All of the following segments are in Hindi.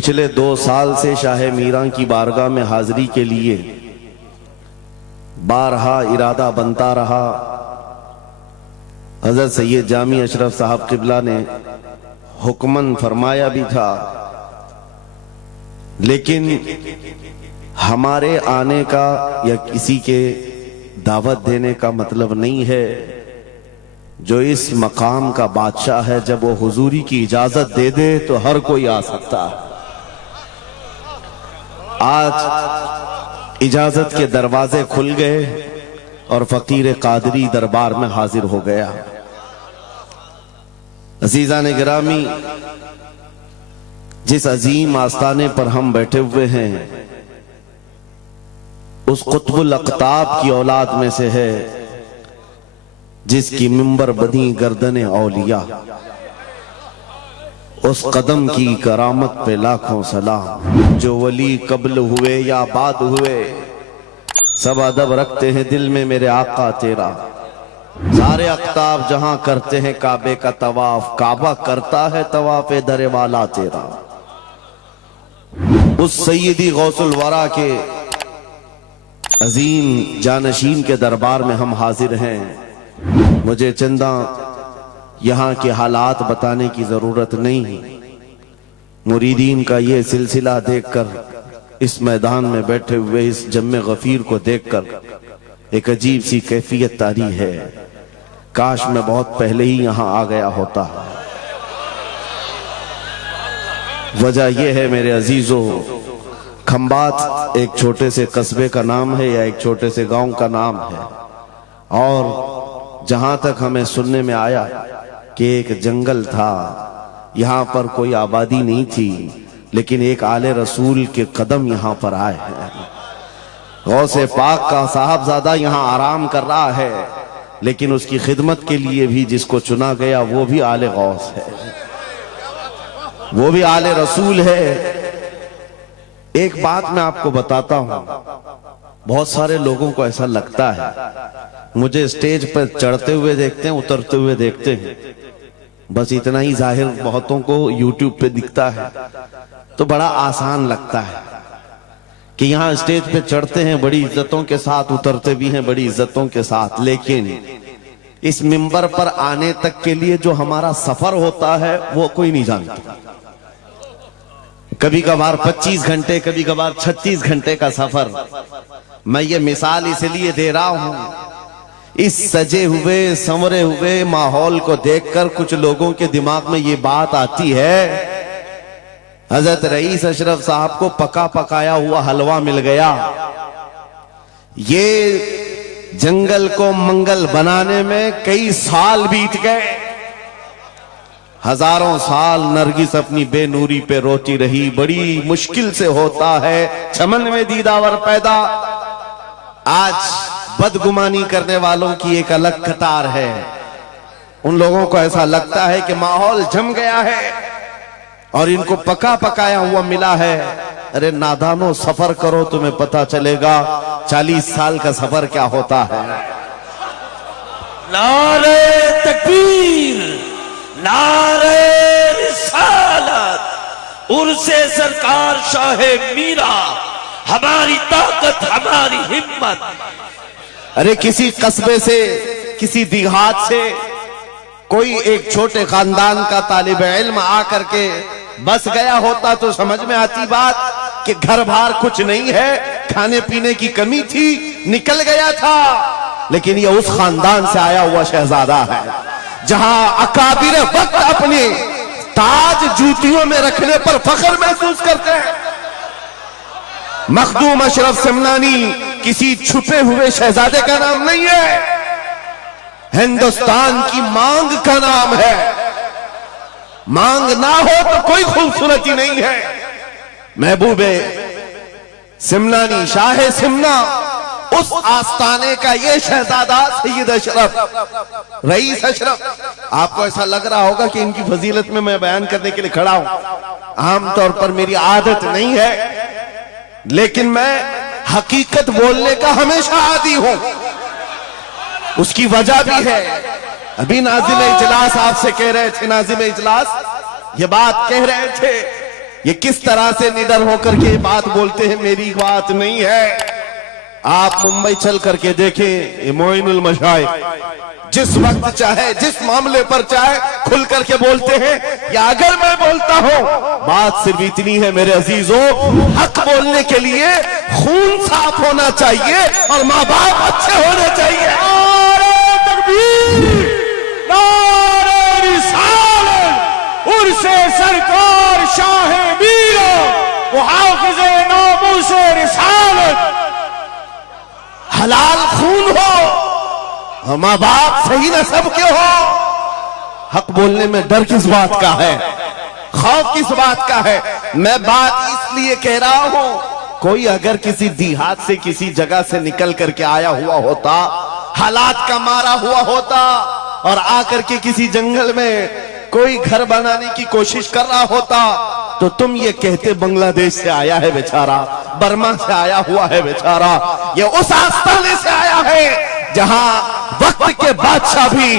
पिछले 2 साल से शाह मीरां की बारगाह में हाजिरी के लिए बारहा इरादा बनता रहा। हजरत सैयद जामी अशरफ साहब किबला ने हुक्मन फरमाया भी था, लेकिन हमारे आने का या किसी के दावत देने का मतलब नहीं है। जो इस मकाम का बादशाह है, जब वो हुजूरी की इजाजत दे दे तो हर कोई आ सकता है। आज इजाजत के दरवाजे खुल गए और फकीर कादरी दरबार में हाजिर हो गया। अजीजान गिरामी, जिस अजीम आस्थाने पर हम बैठे हुए हैं, उस कुतुबुल अक़ताब की औलाद में से है जिसकी मिंबर बनी गर्दने औलिया। उस कदम की करामत पे लाखों सलाम। जो वली कब्ल हुए या बाद हुए, सब अदब रखते हैं दिल में मेरे आका तेरा। सारे अक़ताब जहां करते हैं काबे का तवाफ, काबा करता है तवाफ दरे वाला तेरा। उस सैयदी गौसुल वरा के अजीम जानशीन के दरबार में हम हाजिर हैं। मुझे चंदा यहाँ के हालात बताने की जरूरत नहीं। मुरीदीन का ये सिलसिला देखकर, इस मैदान में बैठे हुए इस जम्मे गफीर को देखकर एक अजीब सी कैफियत तारी है। काश मैं बहुत पहले ही यहाँ आ गया होता। वजह यह है मेरे अजीजों, खंबात एक छोटे से कस्बे का नाम है या एक छोटे से गांव का नाम है, और जहां तक हमें सुनने में आया कि एक जंगल था, यहां पर कोई आबादी नहीं थी, लेकिन एक आले रसूल के कदम यहां पर आए हैं। गौसे पाक का साहबजादा यहां आराम कर रहा है, लेकिन उसकी खिदमत के लिए भी जिसको चुना गया वो भी आले गौस है, वो भी आले रसूल है। एक बात मैं आपको बताता हूं, बहुत सारे लोगों को ऐसा लगता है, मुझे स्टेज पर चढ़ते हुए देखते हैं, उतरते हुए देखते हैं, बस इतना ही जाहिर बहुतों को यूट्यूब पे दिखता है, तो बड़ा आसान लगता है कि यहाँ स्टेज पे चढ़ते हैं बड़ी इज्जतों के साथ, उतरते भी हैं बड़ी इज्जतों के साथ, लेकिन इस मिंबर पर आने तक के लिए जो हमारा सफर होता है वो कोई नहीं जानता। कभी कभार 25 घंटे, कभी कभार 36 घंटे का सफर। मैं ये मिसाल इसलिए दे रहा हूं, इस सजे हुए संवरे हुए माहौल को देखकर कुछ लोगों के दिमाग में ये बात आती है, हजरत रईस अशरफ साहब को पका पकाया हुआ हलवा मिल गया। ये जंगल को मंगल बनाने में कई साल बीत गए, हजारों साल नरगिस अपनी बेनूरी पे रोती रही। बड़ी मुश्किल से होता है चमन में दीदावर पैदा। आज बदगुमानी करने वालों की एक अलग कतार है। उन लोगों को ऐसा लगता है कि माहौल जम गया है और इनको पका पकाया हुआ मिला है। अरे नादानो, सफर करो, तुम्हें पता चलेगा 40 साल का सफर क्या होता है। नारे तकबीर, नारे रिसालत, उर्से सरकार शाहे मीरा, हमारी ताकत, हमारी हिम्मत। अरे किसी कस्बे से, किसी देहात से कोई एक छोटे खानदान का तालिब इल्म आकर के बस गया होता तो समझ में आती बात कि घर बार कुछ नहीं है, खाने पीने की कमी थी, निकल गया था। लेकिन ये उस खानदान से आया हुआ शहजादा है जहां अकाबिर वक्त अपने ताज जूतियों में रखने पर फख्र महसूस करते हैं। मखदूम अशरफ समनानी किसी छुपे हुए शहजादे का नाम नहीं है, हिंदुस्तान की मांग का नाम है। मांग ना हो तो कोई खूबसूरती नहीं है। महबूबे सिमनानी, शाह सिमना, उस आस्थाने का ये शहजादा सैयद अशरफ, रईस अशरफ। आपको ऐसा लग रहा होगा कि इनकी फजीलत में मैं बयान करने के लिए खड़ा हूं। आमतौर पर मेरी आदत नहीं है, लेकिन मैं हकीकत बोलने का हमेशा आदी हूं। उसकी वजह भी है। अभी नाज़िम इजलास आपसे कह रहे थे, नाज़िम इजलास ये बात कह रहे थे ये किस तरह से निडर होकर के बात बोलते हैं, मेरी बात नहीं है। आप मुंबई चल करके देखें, ये मोइनुल मशाइख जिस वक्त चाहे जिस मामले पर चाहे खुल करके बोलते हैं। या अगर मैं बोलता हूं, बात सिर्फ इतनी है मेरे अजीजों, हक बोलने के लिए खून साफ होना चाहिए और माँ बाप अच्छे होने चाहिए। नारे तकबीर, नारे रिसालत, उर्से सरकार शाहे मीरा, वो हाफिज़े नामूसे रिसालत। हलाल खून हो, माँ बाप सही नस्ब के हो। हक बोलने में डर किस बात का है, खौफ किस बात का है। मैं बात इसलिए कह रहा हूं, कोई अगर किसी देहात से किसी जगह से निकल करके आया हुआ होता, हालात का मारा हुआ होता और आकर के किसी जंगल में कोई घर बनाने की कोशिश कर रहा होता, तो तुम ये कहते बांग्लादेश से आया है बेचारा, बर्मा से आया हुआ है बेचारा, ये उस आस्थाने से आया है जहां वक्त के बादशाह भी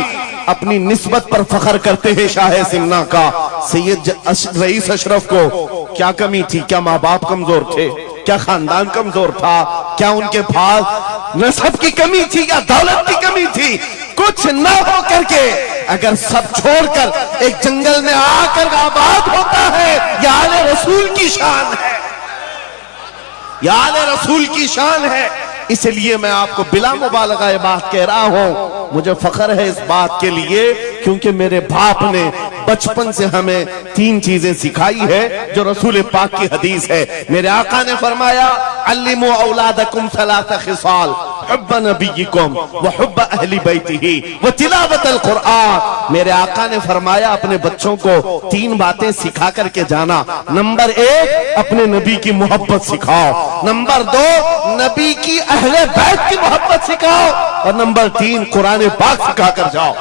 अपनी निस्बत पर फख्र करते हैं। शाह सिमना का सैयद रईस अशरफ को क्या कमी थी? क्या माँ बाप कमजोर थे? क्या खानदान कमजोर था? क्या उनके पास नस्ब की कमी थी या दौलत की कमी थी? कुछ न हो करके अगर सब छोड़कर एक जंगल में आकर आबाद होता है, यह आले रसूल की शान है, यह आले रसूल की शान है। इसलिए मैं आपको बिला मुबालगा ये बात कह रहा हूं। मुझे फख्र है इस बात के लिए क्योंकि मेरे बाप ने बचपन से हमें 3 चीजें सिखाई है जो रसूल पाक की हदीस है। मेरे आका ने फरमाया, अल्लिमू औलादकुम सलासा खिसाल, हुब्ब नबीयिकुम व हुब्ब अहली बैतिही व तिलावतल कुरआन। मेरे आका ने फरमाया, अपने बच्चों को 3 बातें सिखा करके जाना। नंबर 1, अपने नबी की मोहब्बत सिखाओ। नंबर 2, नबी की अहले बैत की मोहब्बत सिखाओ। और नंबर 3, कुरान पाक सिखा कर जाओ।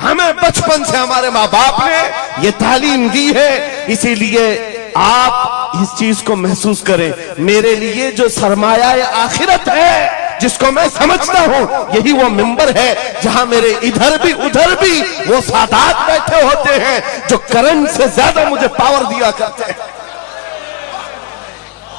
हमें बचपन से हमारे माँ बाप ने ये तालीम दी है, इसीलिए आप इस चीज को महसूस करें। मेरे लिए जो सरमाया आखिरत है, जिसको मैं समझता हूं, यही वो मिंबर है जहां मेरे इधर भी उधर भी वो सादात बैठे होते हैं जो करंट से ज्यादा मुझे पावर दिया करते हैं।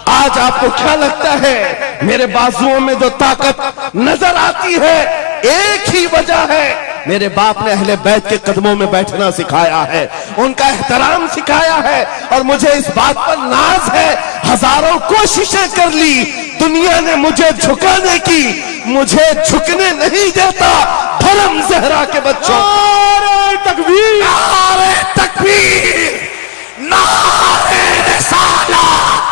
आज आपको क्या लगता है मेरे बाजुओं में जो ताकत नजर आती है, एक ही वजह है, मेरे बाप ने अहले बैत के कदमों में बैठना सिखाया है, उनका एहतराम सिखाया है। और मुझे इस बात पर नाज है, हजारों कोशिशें कर ली दुनिया ने मुझे झुकाने की, मुझे झुकने नहीं देता धर्म ज़हरा के बच्चों। नारे तकबीर, नारे तकबीर, नारे रिसालत,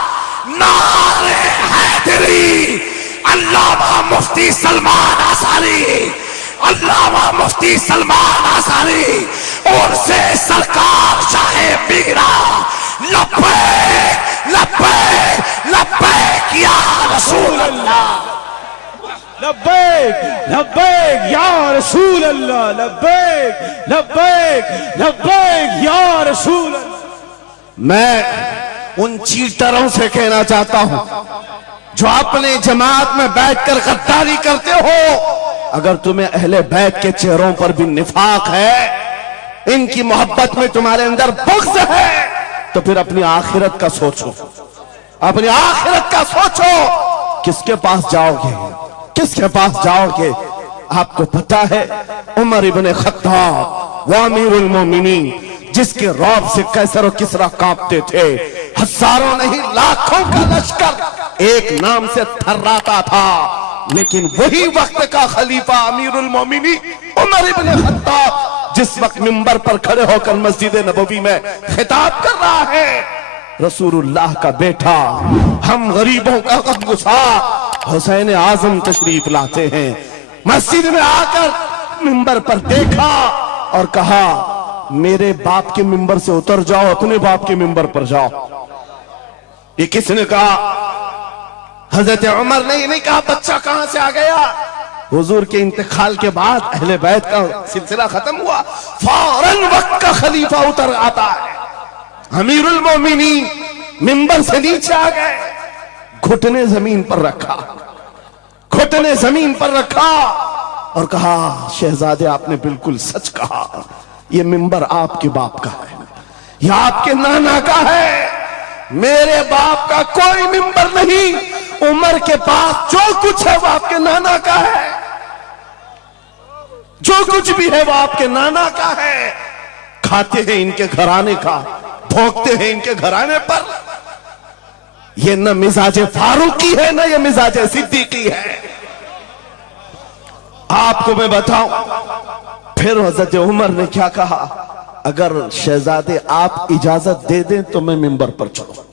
नारे हैदरी। अल्लामा मुफ्ती सलमान आसारी, अल्लामा मुफ्ती सलमान आसारी और से सरकार शाहे मीरा। लब्बैक लब्बैक लब्बैक या रसूल अल्लाह, लब्बैक लब्बैक या रसूल अल्लाह, लब्बैक लब्बैक लब्बैक या रसूल अल्लाह। मैं उन चीटरों से कहना चाहता हूं जो अपने जमात में बैठकर गद्दारी करते हो, अगर तुम्हें अहले बैत के चेहरों पर भी निफाक है, इनकी मोहब्बत में तुम्हारे अंदर बुग़्ज़ है, तो फिर अपनी आखिरत का सोचो, अपनी आखिरत का सोचो। किसके पास जाओगे, किसके पास जाओगे? आपको पता है उमर इब्ने खत्ताब व अमीरुल मोमिनीन, जिसके रौब से कैसर और किसरा कांपते थे, हजारों नहीं लाखों का लश्कर एक नाम से थर्राता था, लेकिन वही वक्त का खलीफा अमीरुल मोमिनीन उमर इब्ने खत्ताब जिस वक्त मिंबर पर खड़े होकर मस्जिद नबवी में खिताब कर रहा है, रसूलुल्लाह का बेटा, हम गरीबों का गमगुसार हुसैन आजम तशरीफ लाते हैं। मस्जिद में आकर मिंबर पर देखा और कहा, मेरे बाप के मिंबर से उतर जाओ, अपने बाप के मिंबर पर जाओ। ये किसने कहा? हजरत उमर ने नहीं कहा बच्चा कहां से आ गया। हुजूर के इंतकाल के बाद अहले बैत का सिलसिला खत्म हुआ, फौरन वक्त का खलीफा उतर आता है, अमीरुल मोमिनीन मिंबर से नीचे आ गए, घुटने जमीन पर रखा, घुटने जमीन पर रखा और कहा, शहजादे आपने बिल्कुल सच कहा, यह मिंबर आपके बाप का है, यह आपके नाना का है, मेरे बाप का कोई मिंबर नहीं। उमर के पास जो कुछ है वो आपके नाना का है, जो कुछ भी है वो आपके नाना का है। खाते हैं इनके घराने का, भोंकते हैं इनके घराने पर। ये न मिजाज फारूकी है, न ये मिजाज सिद्दीकी है। आपको मैं बताऊं, फिर हजरत उमर ने क्या कहा, अगर शहजादे आप इजाजत दे दें तो मैं मिंबर पर चढ़ूं।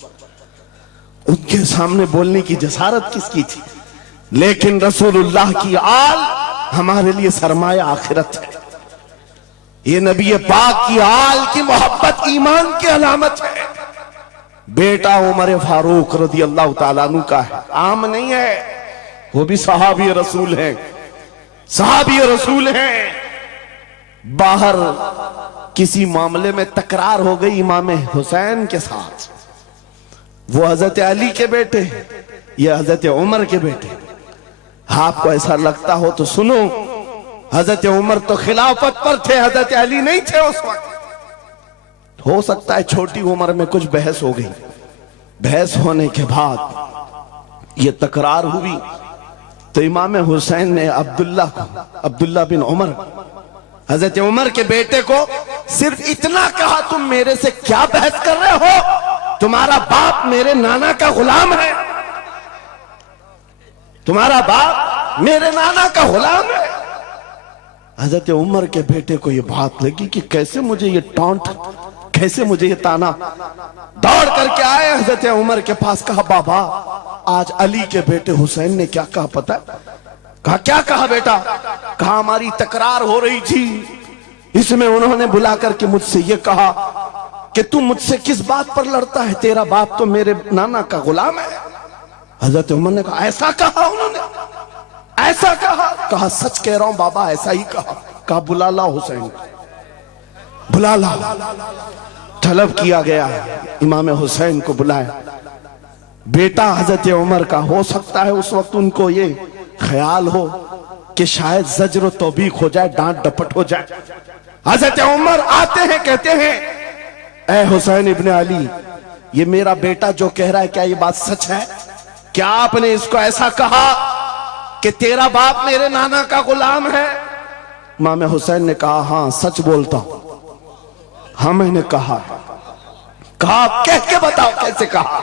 उनके सामने बोलने की जसारत किसकी थी? लेकिन रसूलुल्लाह की आल हमारे लिए सरमाया आखिरत है। ये नबी पाक की आल की मोहब्बत ईमान की अलामत है। बेटा उमर फारूक रज़ी अल्लाह ताला अन्हु का है, आम नहीं है। वो भी सहाबी रसूल हैं, सहाबी रसूल हैं। बाहर किसी मामले में तकरार हो गई इमाम हुसैन के साथ। वो हजरत अली के बेटे, ये हजरत उमर के बेटे। आपको ऐसा लगता हो तो सुनो, हजरत उमर तो खिलाफत पर थे, हजरत अली नहीं थे उस वक्त। हो सकता है छोटी उम्र में कुछ बहस हो गई। बहस होने के बाद ये तकरार हुई तो इमाम हुसैन ने अब्दुल्ला बिन उमर, हजरत उमर के बेटे को सिर्फ इतना कहा, तुम मेरे से क्या बहस कर रहे हो? तुम्हारा बाप मेरे नाना का गुलाम है, तुम्हारा बाप मेरे नाना का गुलाम है। हजरत उमर के बेटे को यह बात लगी कि कैसे मुझे ये टॉन्ट, कैसे मुझे ये ताना। दौड़ करके आए हजरत उमर के पास, कहा बाबा आज अली के बेटे हुसैन ने क्या कहा पता है? कहा क्या कहा बेटा? कहा हमारी तकरार हो रही थी, इसमें उन्होंने बुला करके मुझसे ये कहा कि तू मुझसे किस बात पर लड़ता है, तेरा बाप तो मेरे नाना का गुलाम है। हजरत उमर ने कहा ऐसा कहा उन्होंने, ऐसा कहा? कहा सच कह रहा हूं बाबा, ऐसा ही कहा। कहा बुला ला हुसैन, बुला ला। तलब किया गया, इमाम हुसैन को बुलाया। बेटा हजरत उमर का, हो सकता है उस वक्त उनको ये ख्याल हो कि शायद जज्र तौबीक हो जाए, डांट डपट हो जाए। हजरत उमर आते हैं, कहते हैं ए हुसैन इब्ने अली, ये मेरा बेटा जो कह रहा है क्या ये बात सच है? क्या आपने इसको ऐसा कहा कि तेरा बाप मेरे नाना का गुलाम है? इमाम हुसैन ने कहा हाँ सच बोलता हूं, हाँ मैंने कहा। कहा कह के बताओ कैसे कहा,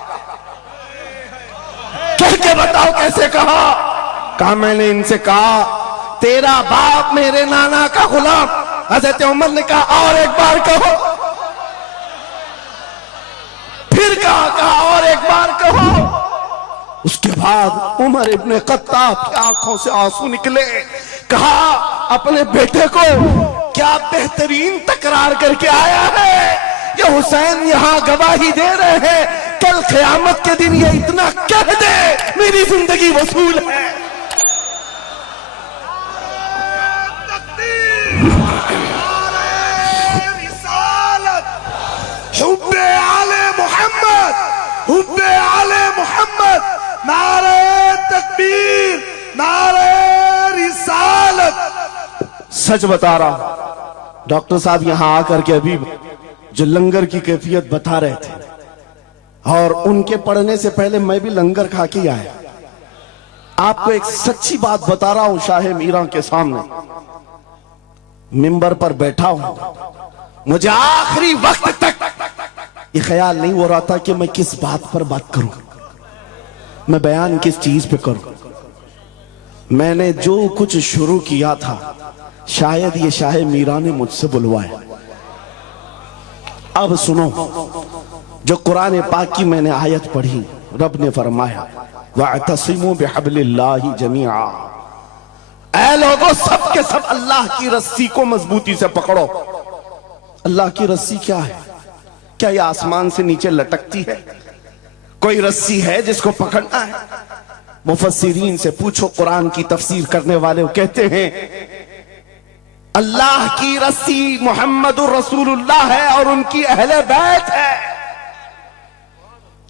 कह के बताओ कैसे कहा? कहा मैंने इनसे कहा तेरा बाप मेरे नाना का गुलाम। हजरत उमर ने कहा और एक बार कहो। फिर कहा और एक बार कहो। उसके बाद उमर इब्ने खत्ताब की आंखों से आंसू निकले। कहा अपने बेटे को क्या बेहतरीन तकरार करके आया है, ये हुसैन यहां गवाही दे रहे हैं, कल क़यामत के दिन ये इतना कह दे मेरी जिंदगी वसूल है। हुब्बे आले मोहम्मद, हुब्बे आले मोहम्मद, नारे तकबीर, नारे रिसालत। सच बता रहा, डॉक्टर साहब यहां आकर के अभी जो लंगर की कैफियत बता रहे थे, और उनके पढ़ने से पहले मैं भी लंगर खा के आया। आपको एक सच्ची बात बता रहा हूं, शाह मीरा के सामने मिंबर पर बैठा हूं, मुझे आखिरी वक्त तक ये ख्याल नहीं हो रहा था कि मैं किस बात पर बात करूं, मैं बयान किस चीज पे करूं। मैंने जो कुछ शुरू किया था शायद ये शाह मीरा ने मुझसे बुलवाया। अब सुनो, जो कुरान पाक की मैंने आयत पढ़ी, रब ने फरमाया वअतसिमू बिहब्लिल्लाहि जमीआ, ऐ लोगों सब के सब अल्लाह की रस्सी को मजबूती से पकड़ो। अल्लाह की रस्सी क्या है? क्या यह आसमान से नीचे लटकती है? कोई रस्सी है जिसको पकड़ना है? मुफस्सिरीन से पूछो, कुरान की तफसीर करने वाले कहते हैं अल्लाह की रस्सी मुहम्मदुर रसूलुल्लाह है और उनकी अहले बैत है।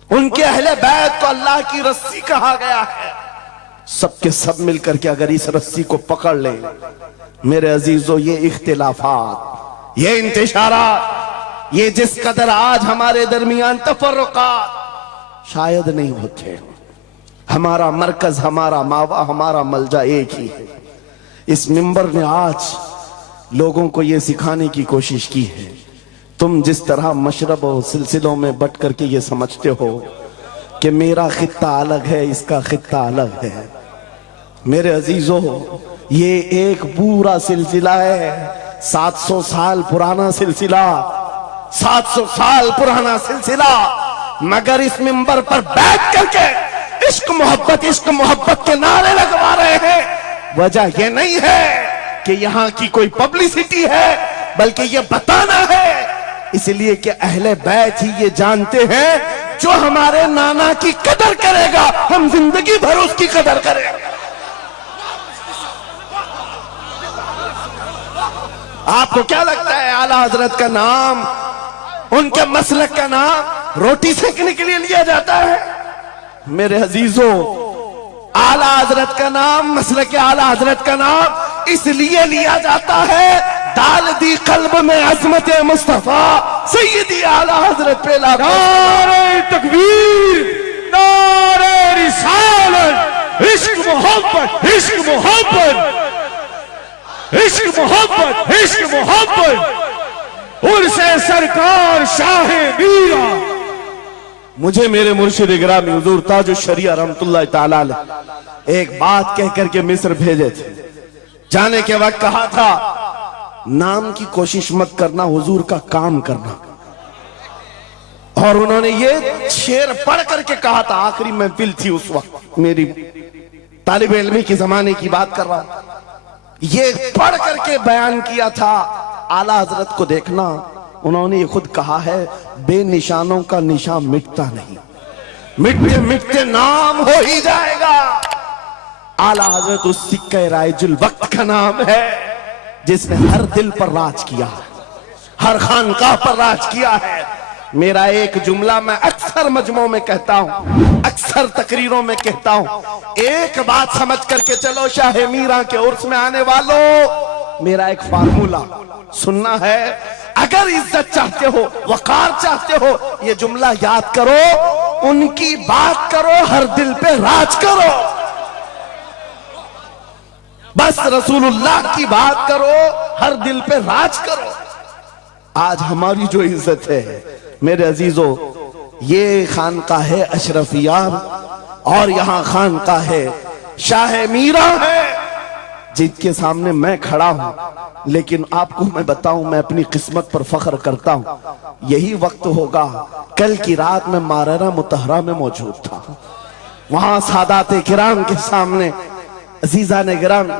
उनके अहले बैत को अल्लाह की रस्सी कहा गया है। सबके सब मिलकर के अगर इस रस्सी को पकड़ ले, मेरे अजीजों, ये इख्तिलाफात, ये इंतशारात, ये जिस कदर आज हमारे दरमियान तफर्रुकात, शायद नहीं होते। हमारा मरकज, हमारा मावा, हमारा मलजा एक ही है। इस मिंबर ने आज लोगों को यह सिखाने की कोशिश की है, तुम जिस तरह मशरब और सिलसिलों में बट करके ये समझते हो कि मेरा खित्ता अलग है, इसका खित्ता अलग है, मेरे अजीजों ये एक पूरा सिलसिला है, 700 साल पुराना सिलसिला, 700 साल पुराना सिलसिला। मगर इस मिंबर पर बैठ करके इश्क मोहब्बत के नारे लगवा रहे हैं। वजह यह नहीं है कि यहां की कोई पब्लिसिटी है, बल्कि यह बताना है इसलिए कि अहले बैत ही ये जानते हैं जो हमारे नाना की कदर करेगा, हम जिंदगी भर उसकी कदर करेंगे। आपको क्या लगता है आला हजरत का नाम, उनके मसलक का नाम रोटी सेकने के लिए लिया जाता है? मेरे अजीजों, आला हजरत का नाम, मसलक आला हजरत का नाम इसलिए लिया जाता है, डाल दी कल्ब में अजमत मुस्तफा सैयदी आला हजरत पे नारे तकबीर, नारे रिसालत, इश्क मोहब्बत, इश्क मोहब्बत, इश्क मोहब्बत, इश्क मोहब्बत, उर्से सरकार शाह मीरा। मुझे मेरे मुर्शिद गिरामी हुजूर ताजुल शरिया रहमतुल्लाह ताला अलैह एक बात कह करके मिस्र भेजे थे। जाने के वक्त कहा था नाम की कोशिश मत करना, हुजूर का काम करना। और उन्होंने ये शेर पढ़ करके कहा था, आखिरी महफिल थी उस वक्त, मेरी तालिब इल्मी के जमाने की बात कर रहा हूं, ये पढ़ करके बयान किया था। आला हजरत को देखना, उन्होंने ये खुद कहा है, बेनिशानों का निशान मिटता नहीं, मिटते मिटते नाम हो ही जाएगा। आला हजरत उस सिक्के राइजुल वक्त का नाम है जिसने हर दिल पर राज किया, हर खानकाह पर राज किया है। मेरा एक जुमला मैं अक्सर मजमों में कहता हूं, अक्सर तकरीरों में कहता हूं, एक बात समझ करके चलो शाह मीरा के उर्स में आने वालों, मेरा एक फार्मूला सुनना है। अगर इज्जत चाहते हो, वकार चाहते हो, ये जुमला याद करो, उनकी बात करो, हर दिल पे राज करो, बस रसूलुल्लाह की बात करो, हर दिल पे राज करो। आज हमारी जो इज्जत है मेरे अजीजों, ये खानकाह है अशरफिया और यहां खानकाह है शाह मीरा है, जिनके सामने मैं खड़ा हूं। लेकिन आपको मैं बताऊं, मैं अपनी किस्मत पर फख्र करता हूं। यही वक्त होगा, कल की रात में माररा मुतहरा में मौजूद था, वहां सादात किराम के सामने अजीजा ने गिराम,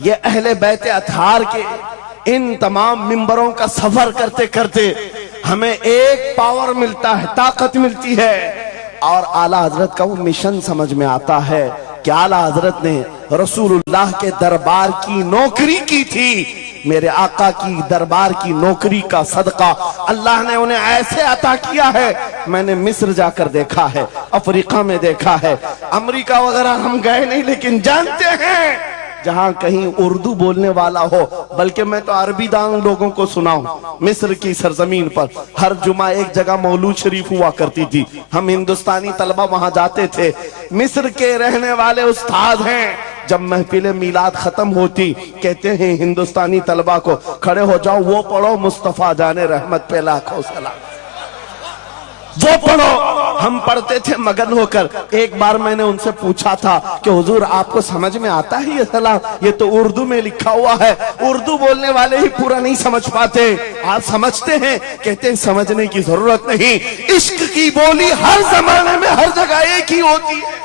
ये अहले बैत अतहार के इन तमाम मिंबरों का सफर करते करते हमें एक पावर मिलता है, ताकत मिलती है। और आला हजरत का वो मिशन समझ में आता है कि आला हजरत ने रसूलुल्लाह के दरबार की नौकरी की थी। मेरे आका की दरबार की नौकरी का सदका अल्लाह ने उन्हें ऐसे अता किया है, मैंने मिस्र जाकर देखा है, अफ्रीका में देखा है, अमेरिका वगैरह हम गए नहीं, लेकिन जानते हैं जहां कहीं उर्दू बोलने वाला हो, बल्कि मैं तो अरबी दान लोगों को सुनाऊं, मिस्र की सरजमीन पर हर जुमा एक जगह मौलूद शरीफ हुआ करती थी, हम हिंदुस्तानी तलबा वहां जाते थे। मिस्र के रहने वाले उस्ताद हैं, जब महफिल मीलाद खत्म होती कहते हैं हिंदुस्तानी तलबा को खड़े हो जाओ, वो पढ़ो मुस्तफा जाने रहमत पे लाखों सलाम, वो पढ़ो। हम पढ़ते थे मगन होकर। एक बार मैंने उनसे पूछा था कि हुजूर आपको समझ में आता है ये सलाम? ये तो उर्दू में लिखा हुआ है, उर्दू बोलने वाले ही पूरा नहीं समझ पाते, आप समझते हैं? कहते हैं समझने की जरूरत नहीं, इश्क की बोली हर जमाने में हर जगह एक ही होती है।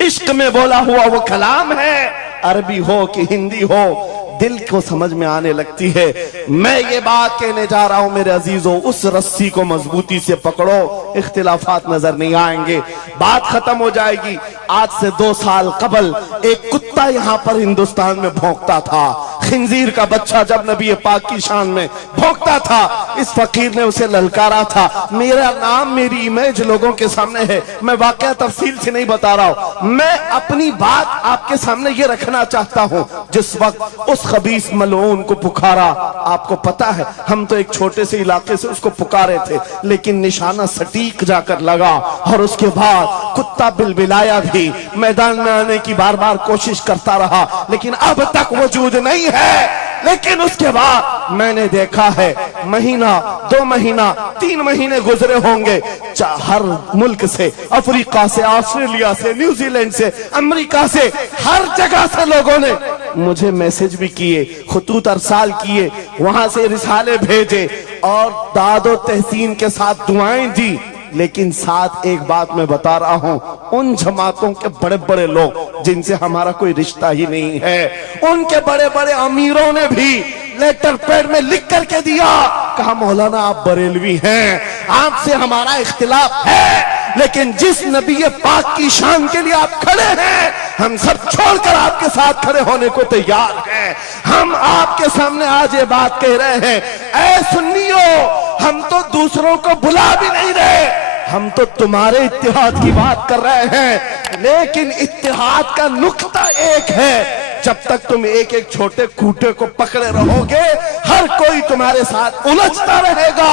इश्क में बोला हुआ वो कलाम है, अरबी हो कि हिंदी हो, दिल को समझ में आने लगती है। मैं ये बात कहने जा रहा हूं मेरे अजीजों, उस रस्सी को मजबूती से पकड़ो, इख्तिलाफात नजर नहीं आएंगे, बात खत्म हो जाएगी। आज से 2 साल कबल एक कुत्ता यहां पर हिंदुस्तान में भौंकता था, खिंजीर का बच्चा जब नबी पाक की शान में भौंकता था, इस फकीर ने उसे ललकारा था। मेरा नाम, मेरी इमेज लोगों के सामने है, मैं वाकया तफसील से नहीं बता रहा हूं। मैं अपनी बात आपके सामने ये रखना चाहता हूं। जिस वक्त उस खबीस मलऊन को पुकारा, आपको पता है हम तो एक छोटे से इलाके से उसको पुकारे थे, लेकिन निशाना सटीक जाकर लगा और उसके बाद कुत्ता बिलबिलाया भी, मैदान में आने की बार बार कोशिश करता रहा, लेकिन अब तक वजूद नहीं है। लेकिन उसके बाद मैंने देखा है महीना, 2 महीना, 3 महीने गुजरे होंगे, हर मुल्क से, अफ्रीका से, ऑस्ट्रेलिया से, न्यूजीलैंड से, अमेरिका से, हर जगह से लोगों ने मुझे मैसेज भी किए, खुतूत अरसाल किए, वहां से रिसाले भेजे और दादो तहसीन के साथ दुआएं दी। लेकिन साथ एक बात मैं बता रहा हूं, उन जमातों के बड़े बड़े लोग जिनसे हमारा कोई रिश्ता ही नहीं है, उनके बड़े बड़े अमीरों ने भी लेटर पैड में लिख करके दिया, कहा मौलाना आप बरेलवी हैं, आपसे हमारा इख्तिलाफ है, लेकिन जिस नबी पाक की शान के लिए आप खड़े हैं, हम सब छोड़कर आपके साथ खड़े होने को तैयार हैं। हम आपके सामने आज ये बात कह रहे हैं, ऐ सुन्नियों, हम तो दूसरों को बुला भी नहीं रहे, हम तो तुम्हारे इत्तेहाद की बात कर रहे हैं। लेकिन इत्तेहाद का नुक्ता एक है, जब तक तुम एक एक छोटे खूंटे को पकड़े रहोगे, हर कोई तुम्हारे साथ उलझता रहेगा।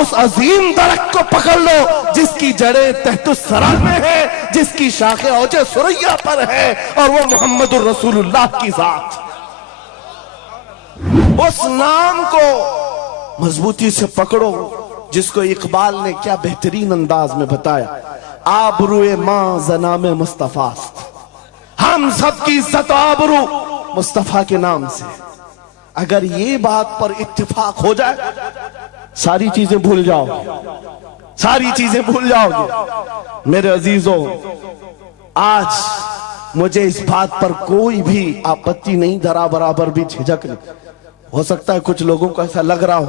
उस अजीम दरख्त को पकड़ लो जिसकी जड़ें तहतुस सरा में है, जिसकी शाखें औजे सुरैया पर है, और वो मोहम्मदुर रसूलुल्लाह की जात। उस नाम को मजबूती से पकड़ो जिसको इकबाल ने क्या बेहतरीन अंदाज में बताया, आबरूए मां जनाम मुस्तफास्त, हम सबकी इज्जत आबरू मुस्तफा के नाम से। अगर ये बात पर इत्तेफाक हो जाए, सारी चीजें भूल जाओ, सारी चीजें भूल जाओगे। मेरे अजीजों, आज मुझे इस बात पर कोई भी आपत्ति नहीं, जरा बराबर भी झिझक नहीं। हो सकता है कुछ लोगों को ऐसा लग रहा हो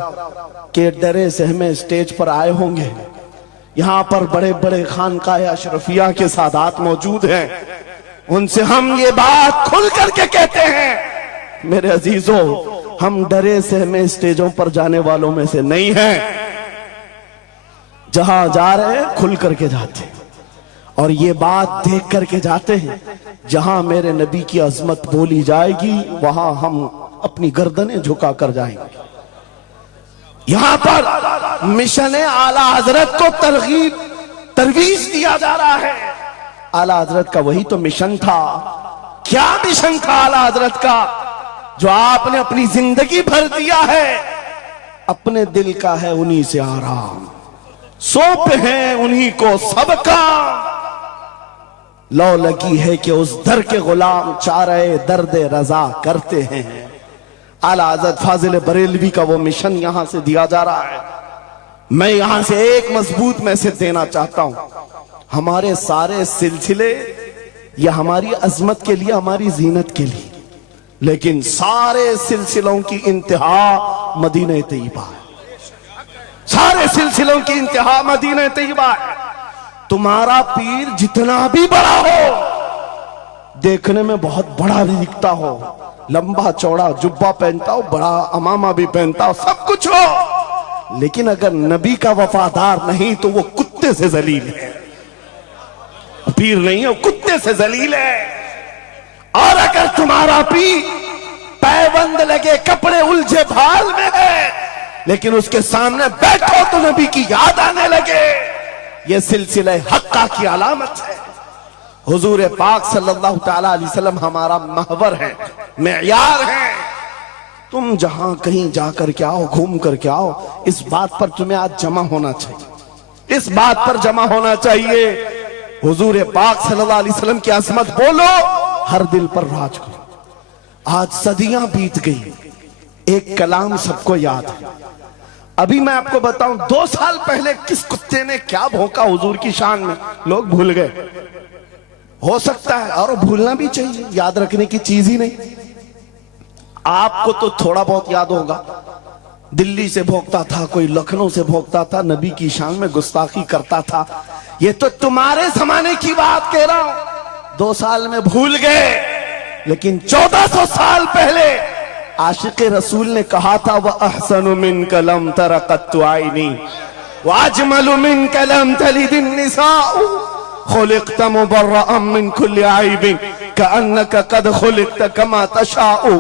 कि डरे सहमे स्टेज पर आए होंगे, यहां पर बड़े बड़े खानकाह अशरफिया के सादात मौजूद हैं, उनसे हम ये बात खुल करके कहते हैं। मेरे अजीजों, हम डरे सहमे स्टेजों पर जाने वालों में से नहीं हैं। जहां जा रहे हैं खुल करके जाते हैं, और ये बात देख करके जाते हैं, जहां मेरे नबी की अजमत बोली जाएगी वहां हम अपनी गर्दनें झुका कर जाएंगे। यहां पर मिशन आला हजरत को तरवीज दिया जा रहा है। आला हजरत का वही तो मिशन था। क्या मिशन था आला हजरत का, जो आपने अपनी जिंदगी भर दिया है? अपने दिल का है उन्हीं से आराम, सौंप है उन्हीं को सब काम, लौ लगी है कि उस दर के गुलाम चारे दर्द रजा करते हैं। आला हजरत फाजिल बरेलवी का वो मिशन यहां से दिया जा रहा है। मैं यहां से एक मजबूत मैसेज देना चाहता हूं, हमारे सारे सिलसिले ये हमारी अजमत के लिए, हमारी जीनत के लिए, लेकिन सारे सिलसिलों की इंतहा मदीना तैयबा है। सारे सिलसिलों की इंतहा मदीना तैयबा है। तुम्हारा पीर जितना भी बड़ा हो, देखने में बहुत बड़ा भी दिखता हो, लंबा चौड़ा जुब्बा पहनता हो, बड़ा अमामा भी पहनता हो, सब कुछ हो, लेकिन अगर नबी का वफादार नहीं तो वो कुत्ते से जलील है। पीर नहीं है, कुत्ते से जलील है। और अगर तुम्हारा पीर पैबंद लगे, कपड़े उलझे भाल में है, लेकिन उसके सामने बैठो तो नबी की याद आने लगे, ये सिलसिला हक्का की अलामत है। हुजूर पाक सल्लल्लाहु ताला अलैहि वसल्लम हमारा महवर है, मेयार है। तुम जहां कहीं जाकर के आओ, घूम करके आओ, इस बात पर तुम्हें आज जमा होना चाहिए, इस बात पर जमा होना चाहिए। हुजूर पाक सल्लल्लाहु अलैहि वसल्लम की अजमत बोलो, हर दिल पर राज करो। आज सदियां बीत गई, एक कलाम सबको याद है। अभी मैं आपको बताऊं, 2 साल पहले किस कुत्ते ने क्या भौंका हुजूर की शान में, लोग भूल गए। हो सकता है, और भूलना भी चाहिए, याद रखने की चीज ही नहीं। आपको तो थोड़ा बहुत याद होगा, दिल्ली से भोंकता था, कोई लखनऊ से भोंकता था, नबी की शान में गुस्ताखी करता था। ये तो तुम्हारे जमाने की बात कह रहा हूं, 2 साल में भूल गए, लेकिन 1400 साल पहले आशिक रसूल ने कहा था, वह अहसनु मिन कलम तरक़त आईनी व अजमलु मिन कलम तलिदिन निसाउ खुलिक़्त मुबर्रअम मिन कुल्लि ऐबिन कअन्नक कद खुलिक़्त कमा तशाउ।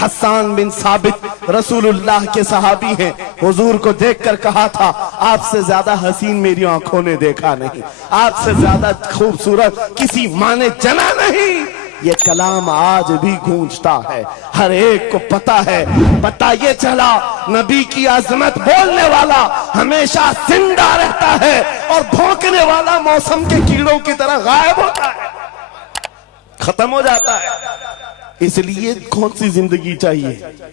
हस्सान बिन साबित रसूलुल्लाह के सहाबी हैं, हुजूर को देखकर कहा था आपसे ज्यादा हसीन मेरी आंखों ने देखा नहीं, आपसे ज्यादा खूबसूरत किसी माँ ने जना नहीं। ये कलाम आज भी गूंजता है, हर एक को पता है। पता ये चला नबी की अजमत बोलने वाला हमेशा जिंदा रहता है और भौंकने वाला मौसम के कीड़ों की तरह गायब होता है, खत्म हो जाता है। इसलिए कौन सी जिंदगी चाहिए?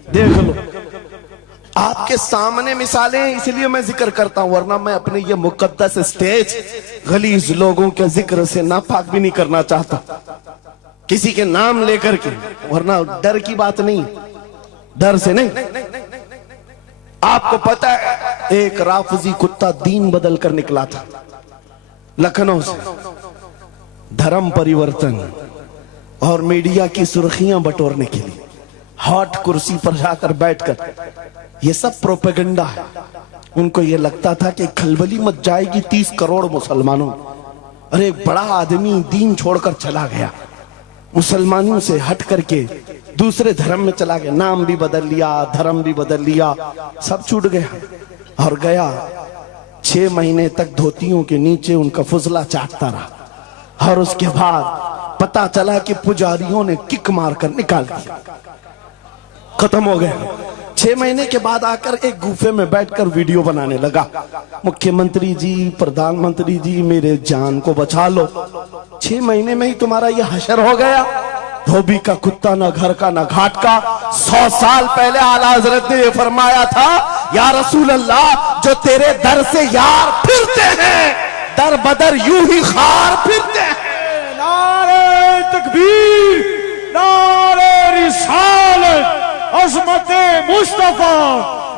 देख लो आपके सामने मिसालें हैं, इसलिए मैं जिक्र करता हूं, वरना मैं अपने ये मुकद्दस स्टेज गलीज लोगों के जिक्र से नापाक भी नहीं करना चाहता, किसी के नाम लेकर के, वरना डर की बात नहीं, डर से नहीं। आपको पता है एक राफजी कुत्ता दीन बदल कर निकला था लखनऊ से, धर्म परिवर्तन और मीडिया की सुर्खियां बटोरने के लिए हॉट कुर्सी पर जाकर बैठकर, ये सब प्रोपेगेंडा है। उनको ये लगता था कि खलबली मच जाएगी 30 करोड़ मुसलमानों। अरे बड़ा आदमी दीन छोड़कर चला गया, मुसलमानों से हट करके दूसरे धर्म में चला गया, नाम भी बदल लिया, धर्म भी बदल लिया, सब छूट गया और गया। 6 महीने तक धोतियों के नीचे उनका फुजला चाटता रहा और उसके बाद पता चला कि पुजारियों ने किक मारकर निकाल दिया, खत्म हो गया। 6 महीने के बाद आकर एक गुफे में बैठकर वीडियो बनाने लगा, मुख्यमंत्री जी, प्रधानमंत्री जी, मेरे जान को बचा लो। 6 महीने में ही तुम्हारा ये हशर हो गया। धोबी का कुत्ता, ना घर का ना घाट का। 100 साल पहले आला हजरत ने ये फरमाया था, या रसूल अल्लाह, जो तेरे दर से यार फिरते हैं दर बदर यूं ही खार फिरते हैं। नारे तकबीर, नारे रिसालत, अज़मत मुस्तफा,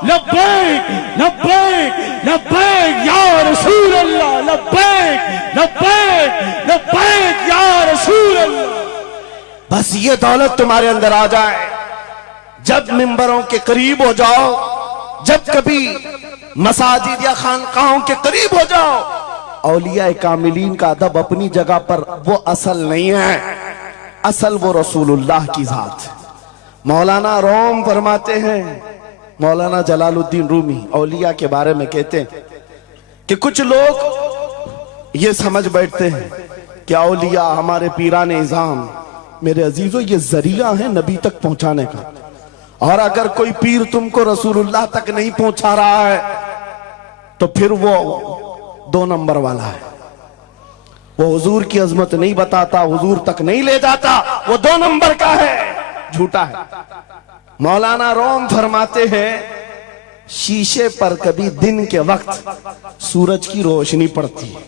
लब्बैक लब्बैक लब्बैक या रसूल अल्लाह, लब्बैक लब्बैक लब्बैक या रसूल अल्लाह। बस ये दौलत तुम्हारे अंदर आ जाए, जब मिंबरों के करीब हो जाओ, जब कभी मसाजिद या खानकाहों के करीब हो जाओ। औलिया कामिलीन का अदब अपनी जगह पर, वो असल नहीं है, असल वो रसूलुल्लाह की जात। मौलाना रोम फरमाते हैं, मौलाना जलालुद्दीन रूमी औलिया के बारे में कहते हैं कि कुछ लोग ये समझ बैठते हैं कि औलिया हमारे पीरान इज़ाम, मेरे अजीजों ये जरिया है नबी तक पहुंचाने का, और अगर कोई पीर तुमको रसूलुल्लाह तक नहीं पहुंचा रहा है तो फिर वो 2 नंबर वाला है, वो हुजूर की अजमत नहीं बताता, हुजूर तक नहीं ले जाता, वो 2 नंबर का है, झूठा है। मौलाना रोम फरमाते हैं, शीशे पर कभी दिन के वक्त सूरज की रोशनी पड़ती है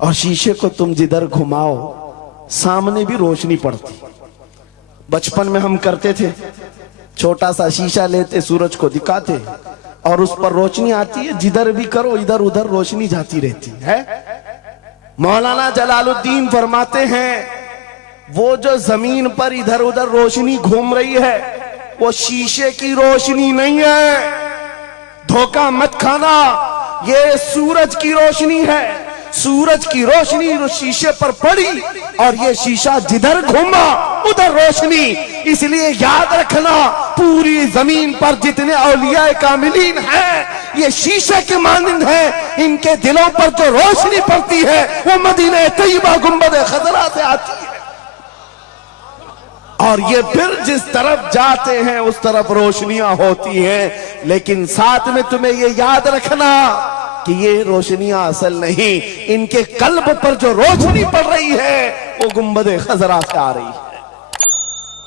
और शीशे को तुम जिधर घुमाओ सामने भी रोशनी पड़ती। बचपन में हम करते थे, छोटा सा शीशा लेते, सूरज को दिखाते और उस पर रोशनी आती है, जिधर भी करो इधर उधर रोशनी जाती रहती है। मौलाना जलालुद्दीन फरमाते हैं, वो जो जमीन पर इधर उधर रोशनी घूम रही है वो शीशे की रोशनी नहीं है, धोखा मत खाना, ये सूरज की रोशनी है। सूरज की रोशनी शीशे पर पड़ी और ये शीशा जिधर घूमा उधर रोशनी। इसलिए याद रखना, पूरी जमीन पर जितने औलिया कामिलीन हैं ये शीशे के मानंद हैं, इनके दिलों पर जो रोशनी पड़ती है वो मदीना तैयबा गुंबद खजरा से आती है, और ये फिर जिस तरफ जाते हैं उस तरफ रोशनियां होती हैं। लेकिन साथ में तुम्हें ये याद रखना कि ये रोशनियां असल नहीं, इनके कल्ब पर जो रोशनी पड़ रही है वो गुंबद खजरा से आ रही है।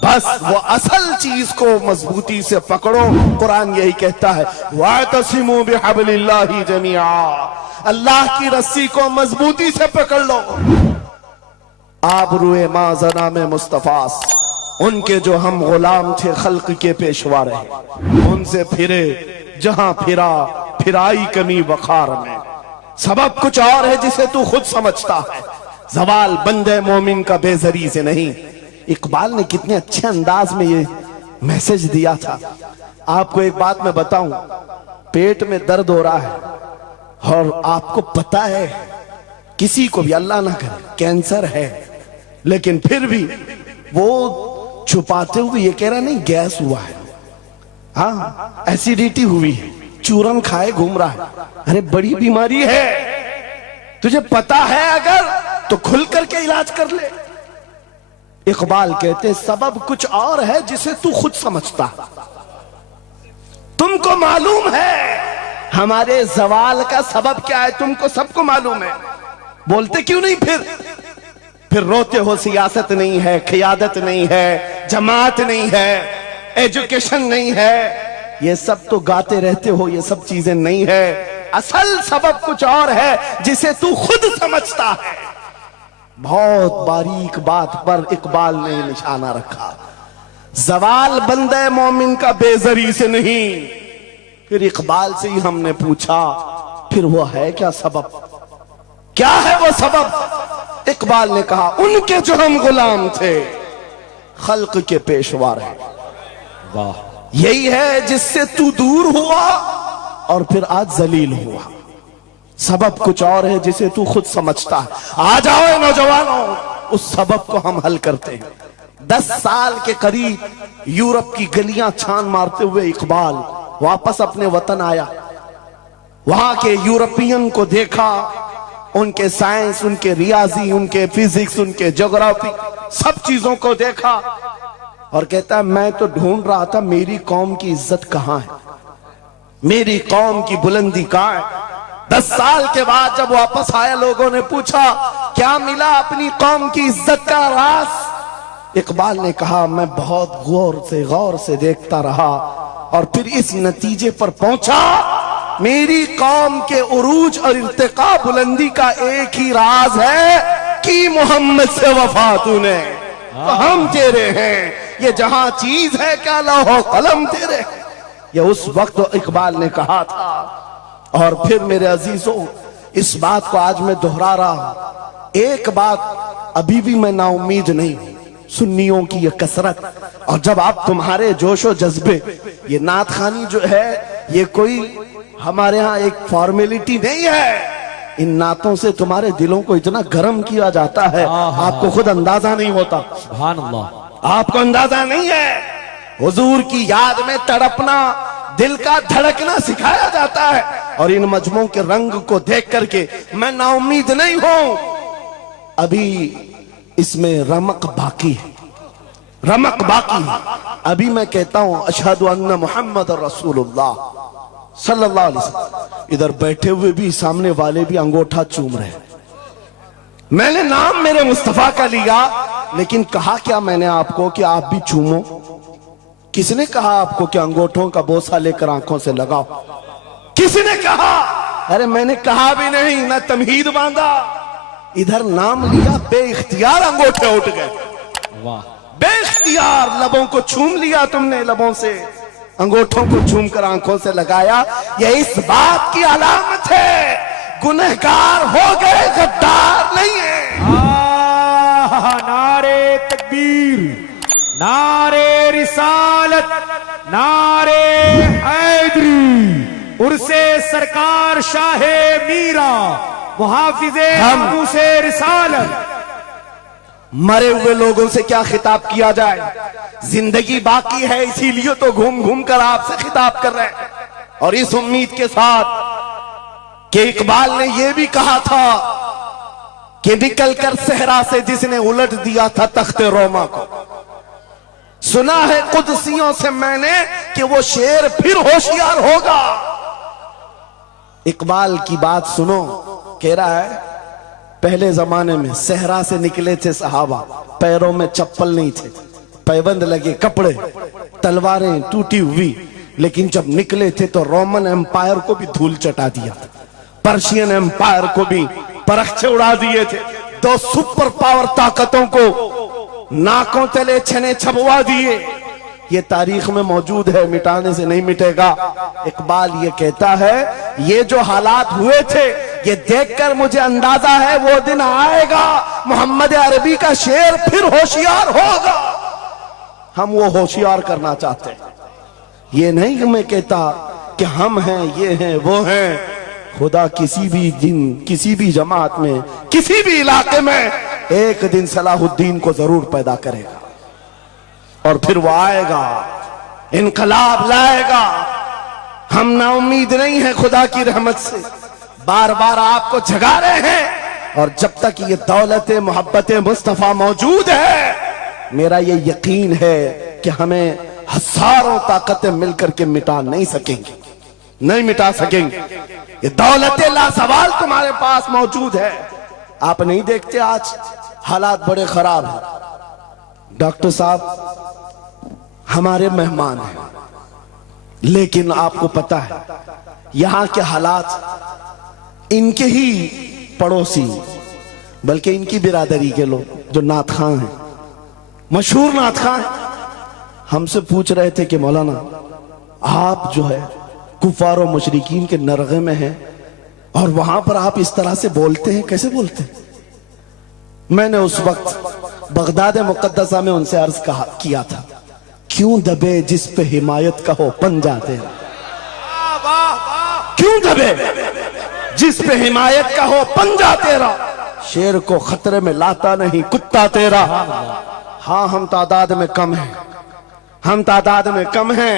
बस वो असल चीज को मजबूती से पकड़ो। कुरान यही कहता है, वातसिमू बिहब्लिल्लाहि जमीआ, अल्लाह की रस्सी को मजबूती से पकड़ लो। आबरूए माज़ना में मुस्तफास, उनके जो हम गुलाम थे खल्क के पेशवा रहे, उनसे फिरे जहां फिरा फिराई कमी वखार में। सबब कुछ और है जिसे तू खुद समझता है, जवाल बंदे मोमिन का बेजरी से नहीं। इकबाल ने कितने अच्छे अंदाज में ये मैसेज दिया था। आपको एक बात मैं बताऊं, पेट में दर्द हो रहा है और आपको पता है किसी को भी, अल्लाह ना करे, कैंसर है, लेकिन फिर भी वो छुपाते हुए ये कह रहा नहीं गैस हुआ है, हाँ एसिडिटी हुई है, चूरन खाए घूम रहा है। अरे बड़ी बीमारी है, तुझे पता है अगर तो खुल करके इलाज कर ले। इकबाल कहते सबब कुछ और है जिसे तू खुद समझता। तुमको मालूम है हमारे जवाल का सबब क्या है, तुमको सबको मालूम है, बोलते क्यों नहीं? फिर रोते हो सियासत नहीं है, क़ियादत नहीं है, जमात नहीं है, एजुकेशन नहीं है, ये सब तो गाते रहते हो, ये सब चीजें नहीं है। असल सबब कुछ और है जिसे तू खुद समझता है। बहुत बारीक बात पर इकबाल ने निशाना रखा। जवाल बंदे मोमिन का बेजरी से नहीं। फिर इकबाल से ही हमने पूछा फिर वो है क्या सबब, क्या है वो सबब? इकबाल ने कहा उनके जो हम गुलाम थे, खल्क के पेशवा रहे। वाह, यही है जिससे तू दूर हुआ और फिर आज जलील हुआ। सबब कुछ और है जिसे तू खुद समझता है। आ जाओ नौजवानों, उस सबब को हम हल करते हैं। 10 साल के करीब यूरोप की गलियां छान मारते हुए इकबाल वापस अपने वतन आया। वहां के यूरोपियन को देखा, उनके साइंस, उनके रियाजी, उनके फिजिक्स, उनके ज्योग्राफी, सब चीजों को देखा और कहता है मैं तो ढूंढ रहा था मेरी कौम की इज्जत कहां है, मेरी कौम की बुलंदी कहां है। 10 साल के बाद जब वापस आया, लोगों ने पूछा क्या मिला अपनी कौम की इज्जत का राज? इकबाल ने कहा मैं बहुत गौर से देखता रहा और फिर इस नतीजे पर पहुंचा मेरी कौम के उरूज और इर्तिका बुलंदी का एक ही राज है कि मोहम्मद से वफा तूने, तो हम तेरे हैं। ये जहां चीज है क्या लौह कलम तेरे। ये उस वक्त इकबाल ने कहा था। और फिर मेरे अजीजों, इस बात को आज मैं दोहरा रहा हूं। एक बात अभी भी मैं नाउम्मीद नहीं हूं, सुन्नियों की ये कसरत। और जब आप तुम्हारे जोशो जज्बे, ये नात खानी जो है ये कोई हमारे यहाँ एक फॉर्मेलिटी नहीं है। इन नातों से तुम्हारे दिलों को इतना गर्म किया जाता है, आपको खुद अंदाजा नहीं होता। सुभान अल्लाह, आपको अंदाजा नहीं है। हुजूर की याद में तड़पना, दिल का धड़कना सिखाया जाता है। और इन मजमों के रंग को देख करके मैं नाउम्मीद नहीं हूं। अभी इसमें रमक बाकी है, रमक बाकी है। अभी मैं कहता हूं अशहदु अन्ना मुहम्मद रसूलुल्लाह सल्लल्लाहु अलैहि वसल्लम। इधर बैठे हुए भी, सामने वाले भी अंगूठा चूम रहे हैं। मैंने नाम मेरे मुस्तफा का लिया, लेकिन कहा क्या मैंने आपको कि आप भी चूमो? किसने कहा आपको कि अंगूठों का बोसा लेकर आंखों से लगाओ? किसने कहा? अरे मैंने कहा भी नहीं, ना तमहीद बांधा। इधर नाम लिया, बेइख्तियार अंगूठे उठ गए। वाह, बेइख्तियार लबों को छूम लिया तुमने, लबों से अंगूठों को छूम कर आंखों से लगाया। यह इस बात की अलामत है गुनहगार हो गए, गद्दार नहीं है। नारे तकबीर, नारे रिसालत, नारे हैदरी, उर्से सरकार शाहे मीरा, मुहाफिजे हम से रिसालत। मरे हुए लोगों से क्या खिताब किया जाए? जिंदगी बाकी है, इसीलिए तो घूम घूम कर आपसे खिताब कर रहे हैं। और इस उम्मीद के साथ कि इकबाल ने यह भी कहा था कि निकलकर सहरा से जिसने उलट दिया था तख्ते रोमा को, सुना है कुदसियों से मैंने कि वो शेर फिर होशियार होगा। इकबाल की बात सुनो, कह रहा है पहले जमाने में सहरा से निकले थे सहाबा, पैरों में चप्पल नहीं थे, पैबंद लगे कपड़े, तलवारें टूटी हुई, लेकिन जब निकले थे तो रोमन एम्पायर को भी धूल चटा दिया था, पर्शियन एम्पायर को भी परखचे उड़ा दिए थे। 2 सुपर पावर ताकतों को नाकों तले छने छबवा दिए। ये तारीख में मौजूद है, मिटाने से नहीं मिटेगा। इकबाल ये कहता है ये जो हालात हुए थे, ये देखकर मुझे अंदाजा है वो दिन आएगा मोहम्मद अरबी का शेर फिर होशियार होगा। हम वो होशियार करना चाहते हैं। ये नहीं कि मैं कहता कि हम हैं, ये हैं, वो हैं। खुदा किसी भी दिन, किसी भी जमात में, किसी भी इलाके में एक दिन सलाहुद्दीन को जरूर पैदा करेगा और फिर वो आएगा, इनकलाब लाएगा। हम नाउम्मीद नहीं है खुदा की रहमत से, बार बार आपको जगा रहे हैं। और जब तक ये दौलत मोहब्बत मुस्तफा मौजूद है, मेरा ये यकीन है कि हमें हजारों ताकतें मिलकर के मिटा नहीं सकेंगी, नहीं मिटा सकेंगे। ये दौलत लासवाल तुम्हारे पास मौजूद है। आप नहीं देखते आज हालात बड़े खराब हैं। डॉक्टर साहब हमारे मेहमान हैं, लेकिन आपको पता है यहां के हालात इनके ही पड़ोसी, बल्कि इनकी बिरादरी के लोग जो नात खां हैं, मशहूर नात खां हैं, हमसे पूछ रहे थे कि मौलाना आप जो है कुफार और मुशरिकीन के नरगे में हैं और वहां पर आप इस तरह से बोलते हैं, कैसे बोलते हैं? मैंने उस वक्त बगदाद मुकद्दसा में उनसे अर्ज किया था, क्यों दबे जिस पे हिमायत का हो पंजा तेरा, क्यों दबे जिस पे हिमायत का हो पंजा तेरा, शेर को खतरे में लाता नहीं कुत्ता तेरा। हाँ हम तादाद में कम हैं, हम तादाद में कम हैं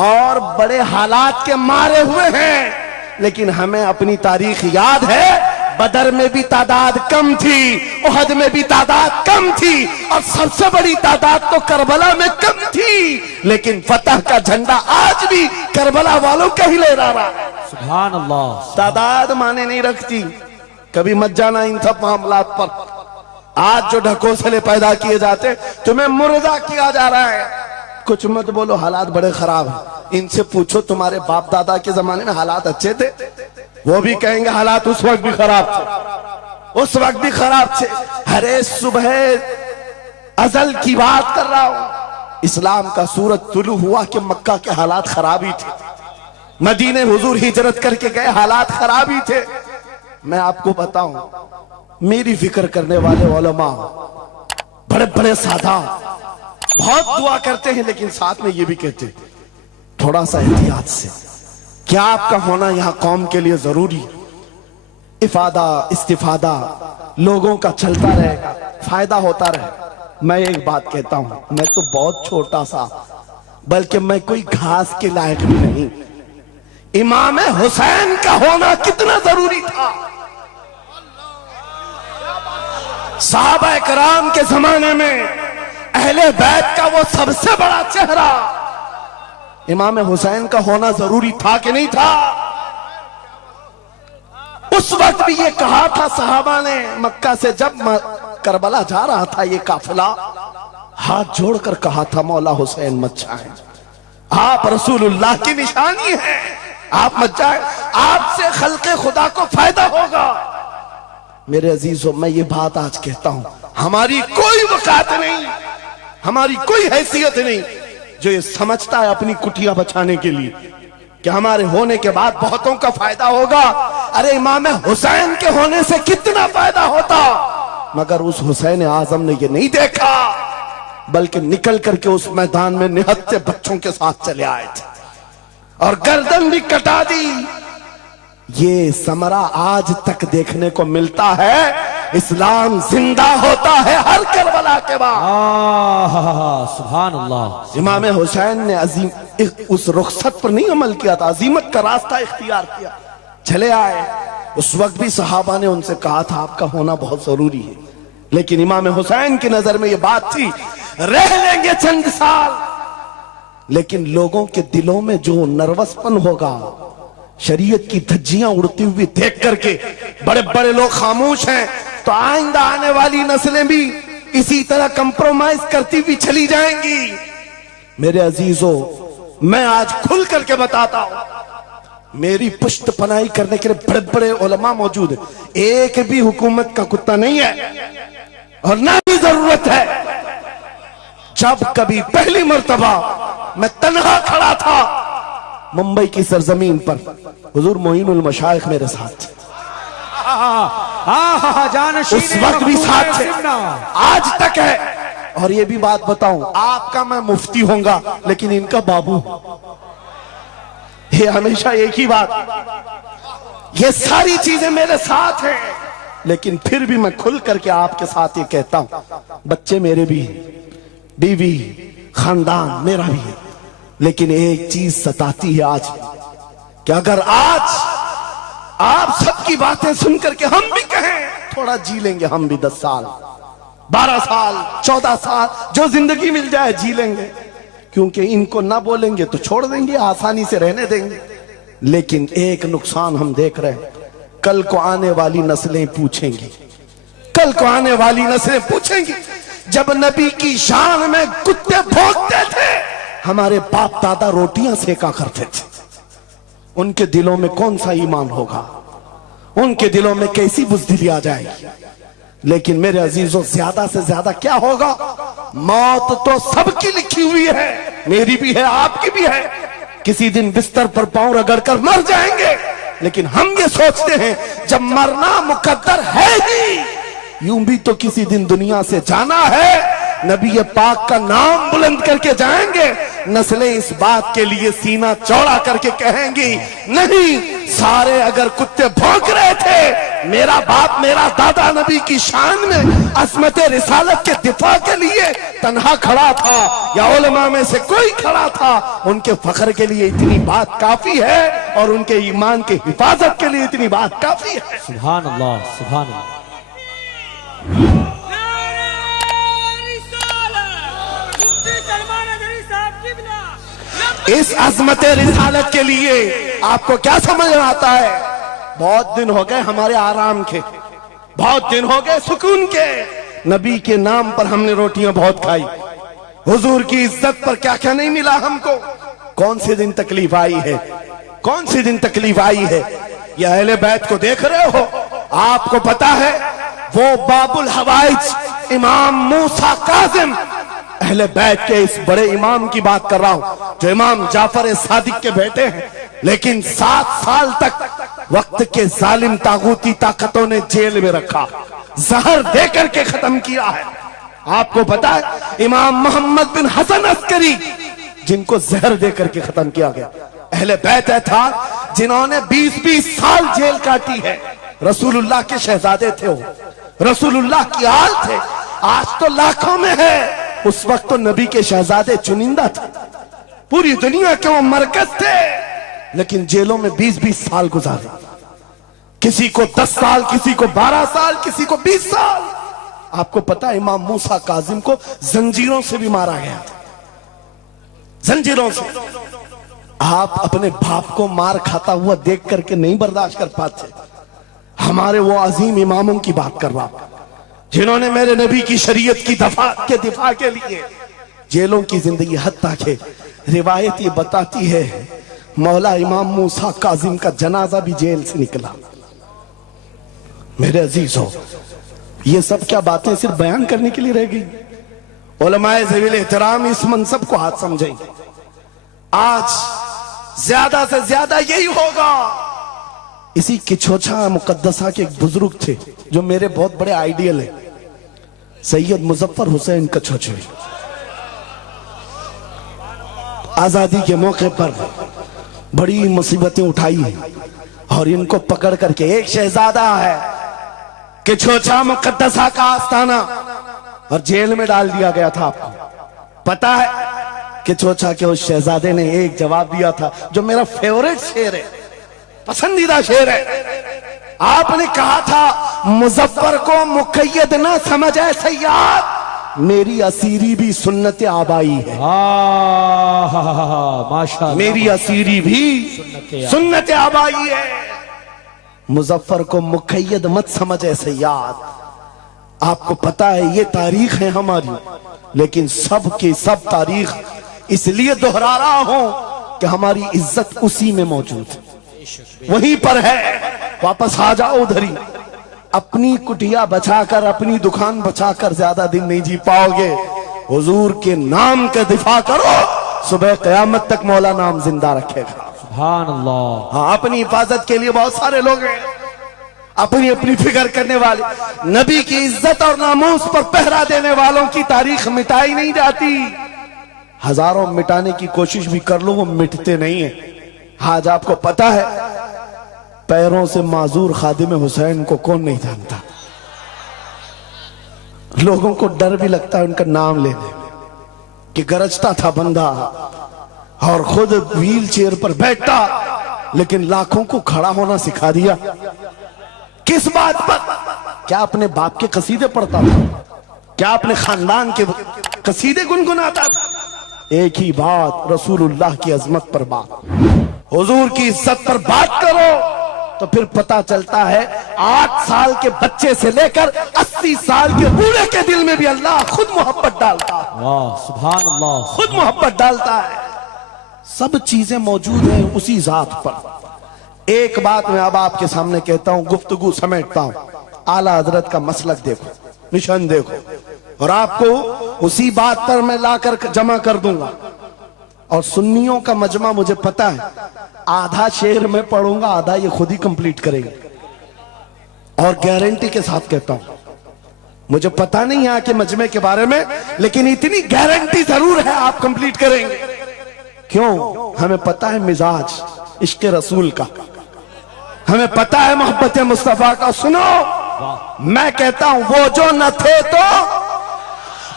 और बड़े हालात के मारे हुए हैं, लेकिन हमें अपनी तारीख याद है। बदर में भी तादाद कम थी, उहद में भी तादाद कम थी और सबसे बड़ी तादाद तो करबला में कम थी, लेकिन फतह का झंडा आज भी करबला वालों का ही लहरा रहा है। सुभान अल्लाह। तादाद माने नहीं रखती, कभी मत जाना इन सब मामलात पर। आज जो ढकोसले पैदा किए जाते, तुम्हें मुर्दा किया जा रहा है। कुछ मत बोलो, हालात बड़े खराब हैं। इनसे पूछो तुम्हारे बाप दादा के जमाने में हालात अच्छे थे, वो भी कहेंगे हालात उस वक्त भी खराब थे, उस वक्त भी खराब थे। हरे सुबह अजल की बात कर रहा हूं, इस्लाम का सूरज तुलू हुआ कि मक्का के हालात खराब ही थे, मदीने हुजूर हिजरत करके गए, हालात खराब ही थे। मैं आपको बताऊं, मेरी फिक्र करने वाले उलमा बड़े बड़े सादा बहुत दुआ करते हैं, लेकिन साथ में ये भी कहते हैं थोड़ा सा एहतियात से। क्या आपका होना यहां कौम के लिए जरूरी, इफादा इस्तिफादा लोगों का चलता रहेगा, फायदा होता रहे। मैं एक बात कहता हूं, मैं तो बहुत छोटा सा, बल्कि मैं कोई घास के लायक भी नहीं। इमाम हुसैन का होना कितना जरूरी था। सहाबा कराम के जमाने में अहले बैत का वो सबसे बड़ा चेहरा इमाम हुसैन का होना जरूरी था कि नहीं था? उस वक्त भी ये कहा था सहाबा ने, मक्का से जब करबला जा रहा था ये काफिला, हाथ जोड़कर कहा था मौला हुसैन मत जाए, आप रसूलुल्लाह की निशानी है, आप मत जाए, आपसे खल्के खुदा को फायदा होगा। मेरे अजीजों, मैं ये बात आज कहता हूं, हमारी कोई वकात नहीं, हमारी कोई हैसियत नहीं जो ये समझता है अपनी कुटिया बचाने के लिए कि हमारे होने के बाद बहुतों का फायदा होगा। अरे इमाम हुसैन के होने से कितना फायदा होता, मगर उस हुसैन आजम ने ये नहीं देखा, बल्कि निकल करके उस मैदान में निहत्थे बच्चों के साथ चले आए थे और गर्दन भी कटा दी। ये समरा आज तक देखने को मिलता है। इस्लाम जिंदा होता है हर करबला के बाद। सुभान अल्लाह। इमाम हुसैन ने अजीम उस रुखसत पर नहीं अमल किया था, अजीमत का रास्ता इख्तियार किया, चले आए। उस वक्त भी सहाबा ने उनसे कहा था आपका होना बहुत जरूरी है, लेकिन इमाम हुसैन की नजर में यह बात थी रह लेंगे चंद साल, लेकिन लोगों के दिलों में जो नर्वसपन होगा, शरीयत की धज्जियां उड़ती हुई देख करके बड़े बड़े लोग खामोश हैं, तो आइंदा आने वाली नस्लें भी इसी तरह कंप्रोमाइज करती हुई चली जाएंगी। मेरे अजीजों, मैं आज खुल करके बताता हूं, मेरी पुष्ट पनाही करने के लिए बड़े बड़े उलमा मौजूद है, एक भी हुकूमत का कुत्ता नहीं है और ना भी जरूरत है। जब कभी पहली मर्तबा मैं तन्हा खड़ा था मुंबई की सरजमीन पर, हुजूर मोइनुल मशाइख मेरे साथ, उस वक्त भी साथ थे, आज तक है। और ये भी बात बताऊं, आपका मैं मुफ्ती होऊंगा लेकिन इनका बाबू, ये हमेशा एक ही बात, ये सारी चीजें मेरे साथ हैं, लेकिन फिर भी मैं खुल करके आपके साथ ये कहता हूं, बच्चे मेरे भी हैं, बीवी खानदान मेरा भी है, लेकिन एक चीज सताती है आज कि अगर आज आप सबकी बातें सुन करके हम भी कहें थोड़ा जी लेंगे, हम भी 10 साल 12 साल 14 साल जो जिंदगी मिल जाए जी लेंगे, क्योंकि इनको ना बोलेंगे तो छोड़ देंगे, आसानी से रहने देंगे। लेकिन एक नुकसान हम देख रहे हैं, कल को आने वाली नस्लें पूछेंगी, कल को आने वाली नस्लें पूछेंगी, जब नबी की शान में कुत्ते भौंकते थे हमारे बाप दादा रोटियां सेका करते थे, उनके दिलों में कौन सा ईमान होगा, उनके दिलों में कैसी बुज़दिली आ जाएगी। लेकिन मेरे अजीजों, ज्यादा से ज्यादा क्या होगा, मौत तो सबकी लिखी हुई है, मेरी भी है, आपकी भी है, किसी दिन बिस्तर पर पांव रगड़ कर मर जाएंगे। लेकिन हम ये सोचते हैं जब मरना मुकद्दर है ही, यूं भी तो किसी दिन दुनिया से जाना है, नबी पाक का नाम बुलंद करके जाएंगे, नस्लें इस बात के लिए सीना चौड़ा करके कहेंगी, नहीं, सारे अगर कुत्ते भौंक रहे थे, मेरा बाप मेरा दादा नबी की शान में अज़मत रिसालत के दिफा के लिए तन्हा खड़ा था या उलमा में से कोई खड़ा था, उनके फख्र के लिए इतनी बात काफी है और उनके ईमान की हिफाजत के लिए इतनी बात काफी है। सुभान अल्लाह, सुभान अल्लाह। इस अज़मत रिसालत के लिए आपको क्या समझ में आता है, बहुत दिन हो गए हमारे आराम के, बहुत दिन हो गए सुकून के, नबी के नाम पर हमने रोटियां बहुत खाई, हुजूर की इज्जत पर क्या क्या नहीं मिला हमको, कौन से दिन तकलीफ आई है, कौन से दिन तकलीफ आई है। ये अहले बैत को देख रहे हो, आपको पता है वो बाबुल हवाइज इमाम मूसा काजिम, अहले बैत के इस बड़े इमाम की बात कर रहा हूं जो इमाम जाफर सादिक के बेटे हैं, लेकिन 7 साल तक वक्त के जालिम तागूती ताकतों ने जेल में रखा, जहर देकर के खत्म किया है। आपको पता है इमाम मोहम्मद बिन हसन अस्करी, जिनको जहर देकर के खत्म किया गया, अहले बैत था जिन्होंने 20-20 साल जेल काटी है, रसूलुल्लाह के शहजादे थे वो, रसूलुल्लाह की आल थे, आज तो लाखों में है, उस वक्त तो नबी के शहजादे चुनिंदा थे, पूरी दुनिया के वो मरकज थे, लेकिन जेलों में 20-20 साल गुजारे, किसी को 10 साल, किसी को 12 साल, किसी को 20 साल। आपको पता है इमाम मूसा काजिम को जंजीरों से भी मारा गया था, जंजीरों से। आप अपने बाप को मार खाता हुआ देख करके नहीं बर्दाश्त कर पाते, हमारे वो अजीम इमामों की बात कर रहा हूं जिन्होंने मेरे नबी की शरीयत की दिफा के लिए जेलों की जिंदगी, हत्ता के रिवायत ये बताती है मौला इमाम मूसा काजिम का जनाजा भी जेल से निकला। मेरे अजीजों, ये सब क्या बातें सिर्फ बयान करने के लिए रह गई? उलमाए ज़वील एहतराम इस मनसब को हाथ समझेंगे, आज ज्यादा से ज्यादा यही होगा। इसी किछोछा मुकद्दसा के एक बुजुर्ग थे जो मेरे बहुत बड़े आइडियल है, सैयद मुजफ्फर हुसैन कछोछवी। आजादी के मौके पर बड़ी मुसीबतें उठाई और इनको पकड़ करके, एक शहजादा है किछोछा मुकद्दसा का आस्ताना, और जेल में डाल दिया गया था। आपको पता है किछोछा के उस शहजादे ने एक जवाब दिया था जो मेरा फेवरेट शेर है, पसंदीदा शेर है। आपने कहा था मुजफ्फर को मुकय्यद ना समझे सैयद, मेरी असीरी भी सुन्नत आबाई है। माशाअल्लाह, मेरी असीरी भी सुन्नत आबाई है। मुजफ्फर को मुकय्यद मत समझे सैयद। आपको पता है ये तारीख है हमारी, लेकिन सब की सब तारीख इसलिए दोहरा रहा हूं कि हमारी इज्जत उसी में मौजूद है, वहीं पर है। वापस आ जाओ उधर ही, अपनी कुटिया बचाकर, अपनी दुकान बचाकर ज्यादा दिन नहीं जी पाओगे। हुजूर के नाम का दिफा करो, सुबह कयामत तक मौला नाम जिंदा रखेगा। सुभान अल्लाह। हाँ, अपनी हिफाजत के लिए बहुत सारे लोग हैं, अपनी अपनी फिक्र करने वाले। नबी की इज्जत और नामूस पर पहरा देने वालों की तारीख मिटाई नहीं जाती। हजारों मिटाने की कोशिश भी कर लो, वो मिटते नहीं है। आज आपको पता है पैरों से माजूर खादिम हुसैन को कौन नहीं जानता। लोगों को डर भी लगता है उनका नाम लेने में कि गरजता था बंदा और खुद व्हील चेयर पर बैठा, लेकिन लाखों को खड़ा होना सिखा दिया। किस बात पर? क्या अपने बाप के कसीदे पढ़ता था? क्या अपने खानदान के कसीदे गुनगुनाता था? एक ही बात, रसूलुल्लाह की अजमत पर बात, हुजूर की इज्जत पर बात करो तो फिर पता चलता है 8 साल के बच्चे से लेकर 80 साल के बूढ़े के दिल में भी अल्लाह खुद मोहब्बत डालता है। वाह सुभान अल्लाह। खुद मोहब्बत डालता है। सब चीजें मौजूद हैं उसी जात पर। एक बात मैं अब आपके सामने कहता हूं, गुफ्तगू समेटता हूं। आला हजरत का मसलक देखो, मिशन देखो, और आपको उसी बात पर मैं लाकर जमा कर दूंगा। और सुन्नियों का मजमा मुझे पता है, आधा शेर में पढ़ूंगा, आधा ये खुद ही कंप्लीट करेंगे। और गारंटी के साथ कहता हूं, मुझे पता नहीं यहाँ के मजमे के बारे में, लेकिन इतनी गारंटी जरूर है आप कंप्लीट करेंगे। क्यों? हमें पता है मिजाज इश्क रसूल का, हमें पता है मोहब्बत मुस्तफा का। सुनो, मैं कहता हूं वो जो न थे तो,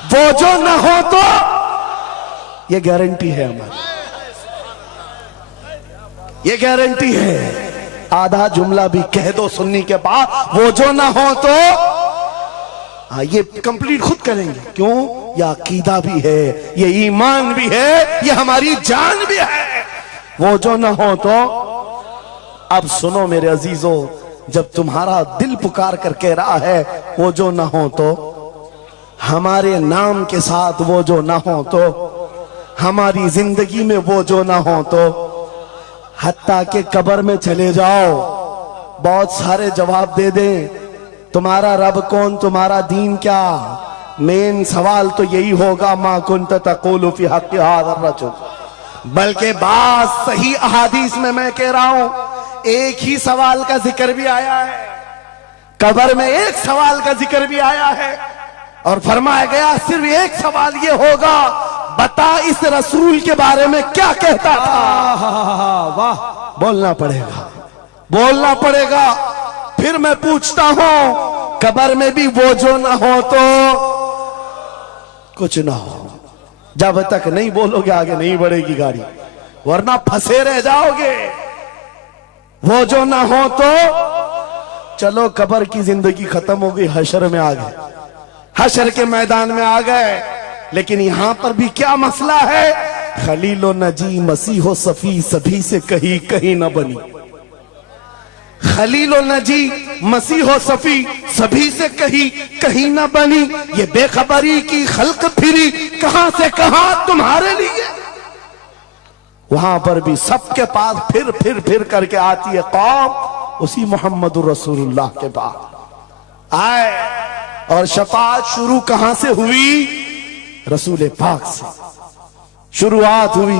वो जो न हो तो, ये गारंटी है हमारी, ये गारंटी है। आधा जुमला भी कह दो सुन्नी के बाद, वो जो ना हो तो, हाँ ये कंप्लीट खुद करेंगे। क्यों? ये अकीदा भी है, ये ईमान भी है, ये हमारी जान भी है। वो जो ना हो तो। अब सुनो मेरे अजीजों, जब तुम्हारा दिल पुकार कर कह रहा है वो जो ना हो तो, हमारे नाम के साथ वो जो ना हो तो, हमारी जिंदगी में वो जो ना हो तो, हत्ता के कब्र में चले जाओ, बहुत सारे जवाब दे दें, तुम्हारा रब कौन, तुम्हारा दीन क्या। मेन सवाल तो यही होगा, मा कुंत तक़ूलु फी हक़्क़ि हाज़ा रजुल। बल्कि बात सही अहादीस में मैं कह रहा हूं, एक ही सवाल का जिक्र भी आया है, कब्र में एक सवाल का जिक्र भी आया है, और फरमाया गया सिर्फ एक सवाल ये होगा, बता इस रसूल के बारे में क्या कहता था। वाह, बोलना पड़ेगा, बोलना पड़ेगा। फिर मैं पूछता हूं, कब्र में भी वो जो ना हो तो कुछ ना हो। जब तक नहीं बोलोगे आगे नहीं बढ़ेगी गाड़ी, वरना फंसे रह जाओगे। वो जो ना हो तो, चलो कब्र की जिंदगी खत्म हो गई, हशर में आ गए, हशर के मैदान में आ गए। लेकिन यहां पर भी क्या मसला है, खलीलो नजी मसीहो सफी सभी से कहीं कहीं न बनी। खलीलो नजी मसीहो सफी सभी से कहीं कहीं न बनी। ये बेखबरी की खल्क फिरी कहां से कहां तुम्हारे लिए। वहां पर भी सबके पास फिर करके आती है कौम उसी मोहम्मद रसूलुल्लाह के पास आए। और शफाअत शुरू कहां से हुई? रसूल पाक से शुरुआत हुई,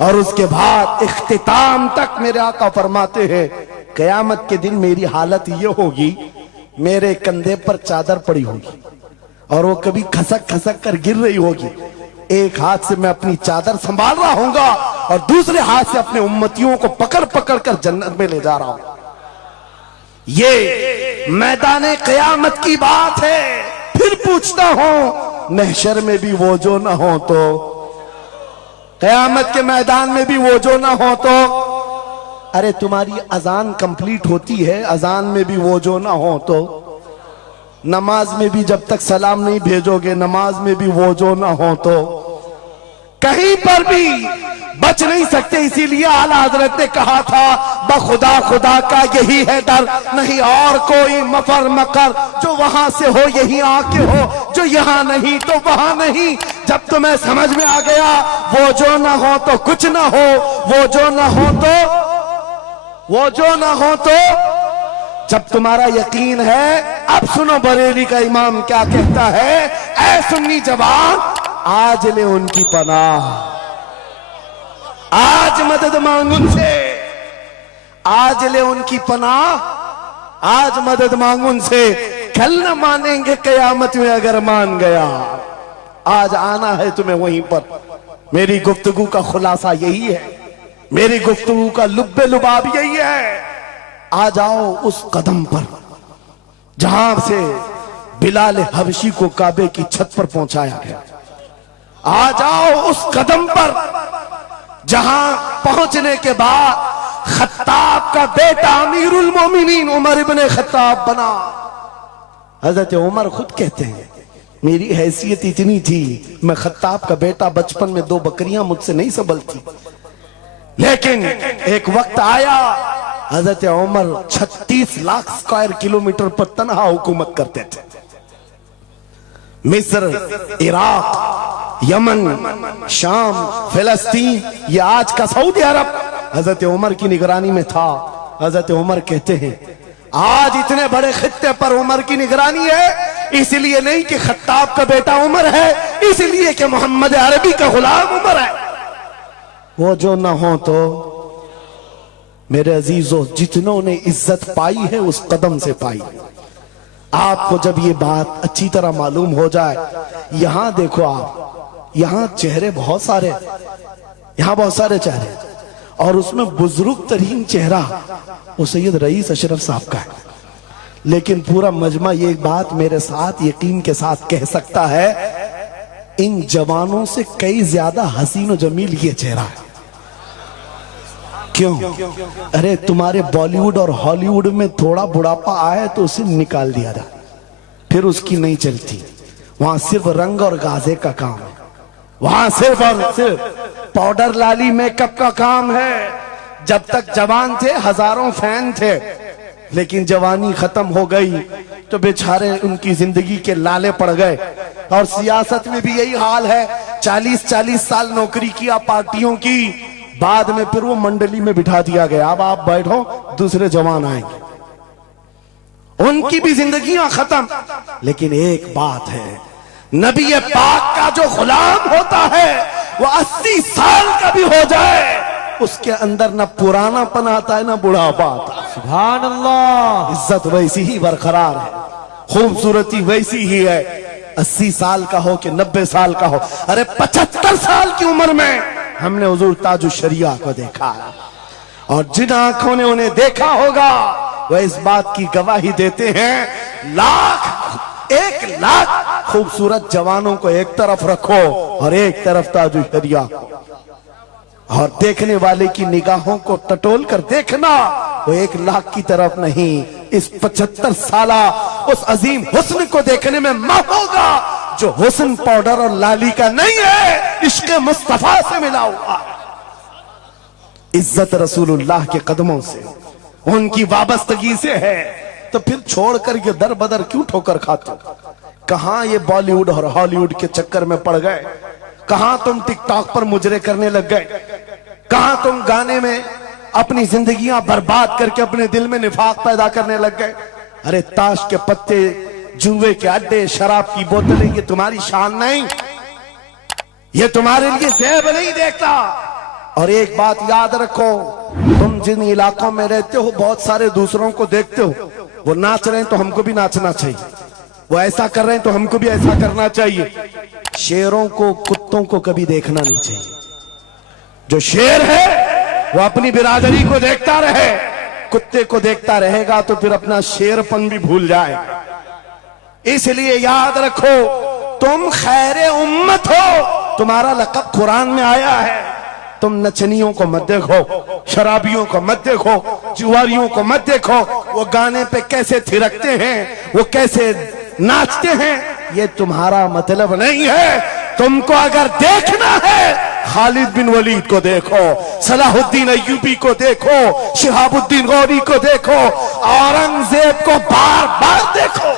और उसके बाद इख्तिताम तक मेरे आका फरमाते हैं, कयामत के दिन मेरी हालत ये होगी, मेरे कंधे पर चादर पड़ी होगी और वो कभी खसक खसक कर गिर रही होगी। एक हाथ से मैं अपनी चादर संभाल रहा हूंगा और दूसरे हाथ से अपने उम्मतियों को पकड़ पकड़ कर जन्नत में ले जा रहा हूं। ये मैदान कयामत की बात है। फिर पूछता हूं, महशर में भी वो जो ना हो तो, कयामत के मैदान में भी वो जो ना हो तो। अरे तुम्हारी अजान कंप्लीट होती है, अजान में भी वो जो ना हो तो, नमाज में भी जब तक सलाम नहीं भेजोगे, नमाज में भी वो जो ना हो तो, कहीं पर भी बच नहीं सकते। इसीलिए आला हजरत ने कहा था, बखुदा खुदा का यही है डर, नहीं और कोई मफर मकर, जो वहां से हो यही आके हो, जो यहां नहीं तो वहां नहीं। जब तुम्हें समझ में आ गया वो जो ना हो तो कुछ ना हो, वो जो ना हो तो, वो जो ना हो तो, जब तुम्हारा यकीन है। अब सुनो बरेली का इमाम क्या कहता है, ऐ सुन्नी जवान आज ले उनकी पनाह, आज मदद मांग उनसे, आज ले उनकी पनाह, आज मदद मांग उनसे। कल न मानेंगे कयामत में अगर मान गया, आज आना है तुम्हें वहीं पर। मेरी गुफ्तगू का खुलासा यही है, मेरी गुफ्तगू का लुब्बे लुबाब यही है। आ जाओ उस कदम पर जहां से बिलाल हबशी को काबे की छत पर पहुंचाया गया। आ जाओ उस कदम पर जहां पहुंचने के बाद खत्ताब का बेटा अमीरुल मोमिनीन उमर इब्ने खत्ताब बना। हजरत उमर खुद कहते हैं मेरी हैसियत इतनी थी, मैं खत्ताब का बेटा, बचपन में 2 बकरियां मुझसे नहीं संभलती, लेकिन एक वक्त आया हजरत उमर 36 लाख स्क्वायर किलोमीटर पर तनहा हुकूमत करते थे। मिस्र, इराक, यमन, शाम, फिलिस्तीन, ये आज का सऊदी अरब हजरत उमर की निगरानी में था। हजरत उमर कहते हैं आज इतने बड़े खित्ते पर उमर की निगरानी है, इसलिए नहीं कि खत्ताब का बेटा उमर है, इसलिए कि मोहम्मद अरबी का गुलाम उमर है। वो जो ना हो तो मेरे अजीजों, जितनों ने इज्जत पाई है उस कदम से पाई। आपको जब ये बात अच्छी तरह मालूम हो जाए, यहां देखो आप, यहां चेहरे बहुत सारे, यहां बहुत सारे चेहरे, और उसमें बुजुर्ग तरीन चेहरा वो सैयद रईस अशरफ साहब का है। लेकिन पूरा मजमा ये बात मेरे साथ यकीन के साथ कह सकता है, इन जवानों से कई ज्यादा हसीन और जमील ये चेहरा है। क्यों? अरे तुम्हारे बॉलीवुड और हॉलीवुड में थोड़ा बुढ़ापा आए तो उसे निकाल दिया जाए, फिर उसकी नहीं चलती। वहां सिर्फ रंग और गाजे का काम है, वहां सिर्फ और सिर्फ पाउडर लाली मेकअप का काम है। जब तक जवान थे हजारों फैन थे, लेकिन जवानी खत्म हो गई तो बेचारे उनकी जिंदगी के लाले पड़ गए। और सियासत में भी यही हाल है, 40-40 साल नौकरी किया पार्टियों की, बाद में फिर वो मंडली में बिठा दिया गया, अब आप बैठो दूसरे जवान आएंगे, उनकी भी जिंदगियां खत्म। लेकिन एक बात है, नबी पाक का जो गुलाम होता है वो 80 साल का भी हो जाए, उसके अंदर ना पुरानापन आता है ना बुढ़ापा आता है। सुभान अल्लाह। इज्जत वैसी ही बरकरार है, खूबसूरती वैसी ही है, 80 साल का हो कि 90 साल का हो। अरे 75 साल की उम्र में हमने हुजूर ताजुश शरिया को देखा, और जिन आंखों ने उन्हें देखा होगा वह इस बात की गवाही देते हैं, 1 लाख खूबसूरत जवानों को एक तरफ रखो और एक तरफ ताजुश शरिया को, और देखने वाले की निगाहों को टटोल कर देखना, वो 1 लाख की तरफ नहीं, इस 75 साला उस अजीम हुस्न को देखने में मां होगा जो हुस्न पाउडर और लाली का नहीं है, इश्क मुस्तफा से मिला हुआ। इज्जत रसूलुल्लाह के कदमों से, उनकी वाबस्तगी से है, तो फिर छोड़ कर ये दर बदर क्यों ठोकर खाते? कहां ये बॉलीवुड और हॉलीवुड के चक्कर में पड़ गए? कहां तुम टिकटॉक पर मुजरे करने लग गए? कहां तुम गाने में अपनी जिंदगियां बर्बाद करके अपने दिल में निफाक पैदा करने लग गए? अरे ताश के पत्ते, जुए के अड्डे, शराब की बोतलें, ये तुम्हारी शान नहीं, ये तुम्हारे लिए सेब नहीं देखता। और एक बात याद रखो, तुम जिन इलाकों में रहते हो बहुत सारे दूसरों को देखते हो, वो नाच रहे हैं तो हमको भी नाचना चाहिए, वो ऐसा कर रहे हैं तो हमको भी ऐसा करना चाहिए। शेरों को, कुत्तों को कभी देखना नहीं चाहिए। जो शेर है वो अपनी बिरादरी को देखता रहे, कुत्ते को देखता रहेगा तो फिर अपना शेरपन भी भूल जाएगा। इसलिए याद रखो, तुम खैर उम्मत हो, तुम्हारा लक़ब कुरान में आया है। तुम नचनियों को मत देखो, शराबियों को मत देखो, जुआरियों को मत देखो, वो गाने पे कैसे थिरकते हैं, वो कैसे नाचते हैं, ये तुम्हारा मतलब नहीं है। तुमको अगर देखना है, खालिद बिन वलीद को देखो, सलाहुद्दीन अय्यूबी को देखो, शिहाबुद्दीन गौरी को देखो, औरंगजेब को बार बार देखो,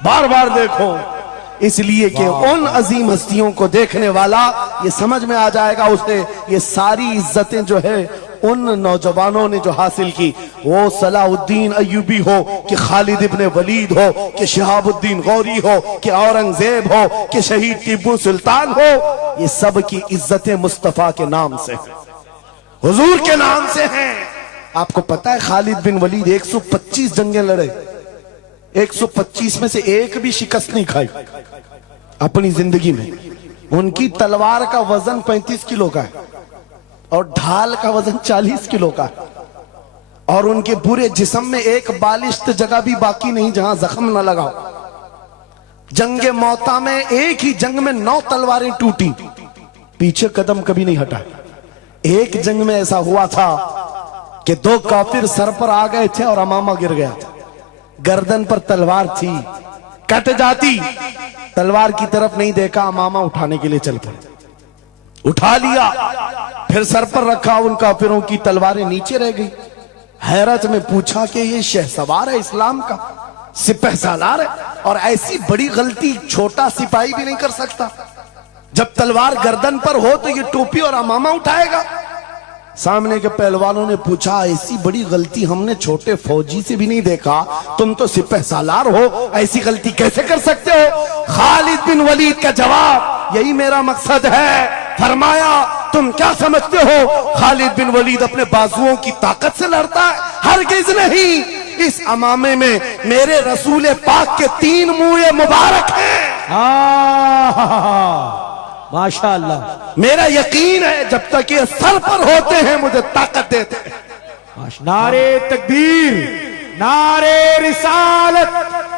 बार बार देखो, इसलिए कि उन अजीम हस्तियों को देखने वाला ये समझ में आ जाएगा उसे ये सारी इज्जतें जो है उन नौजवानों ने जो हासिल की, वो सलाहुद्दीन अय्यूबी हो कि खालिद इब्ने वलीद हो कि शिहाबुद्दीन गौरी हो कि औरंगजेब हो कि शहीद टीपू सुल्तान हो, ये सब की इज्जतें मुस्तफा के नाम से, हुजूर के नाम से हैं। आपको पता है खालिद बिन वलीद 125 जंगें लड़े, 125 में से एक भी शिकस्त नहीं खाई अपनी जिंदगी में। उनकी तलवार का वजन 35 किलो का है और ढाल का वजन 40 किलो का है। और उनके पूरे जिस्म में एक बालिश्त जगह भी बाकी नहीं जहां जख्म न लगाओ। जंगे मौता में एक ही जंग में 9 तलवारें टूटी, पीछे कदम कभी नहीं हटा। एक जंग में ऐसा हुआ था कि 2 काफिर सर पर आ गए थे और अमामा गिर गया था, गर्दन पर तलवार थी, कट जाती, तलवार की तरफ नहीं देखा, अमामा उठाने के लिए चल पड़े, उठा लिया, फिर सर पर रखा, उन काफिरों की तलवारें नीचे रह गई। हैरत में पूछा कि ये शहसवार है इस्लाम का, सिपह सालार है, और ऐसी बड़ी गलती छोटा सिपाही भी नहीं कर सकता। जब तलवार गर्दन पर हो तो ये टोपी और अमामा उठाएगा। सामने के पहलवानों ने पूछा, ऐसी बड़ी गलती हमने छोटे फौजी से भी नहीं देखा, तुम तो सिपह सालार हो, ऐसी गलती कैसे कर सकते हो? खालिद बिन वलीद का जवाब, यही मेरा मकसद है। फरमाया, तुम क्या समझते हो खालिद बिन वलीद अपने बाजुओं की ताकत से लड़ता है? हरगिज नहीं। इस अमामे में मेरे रसूल पाक के 3 मुंह मुबारक हैं। माशाअल्लाह, मेरा यकीन है जब तक ये सर पर होते हैं मुझे ताकत देते हैं। नारे तकबीर, नारे रिसालत,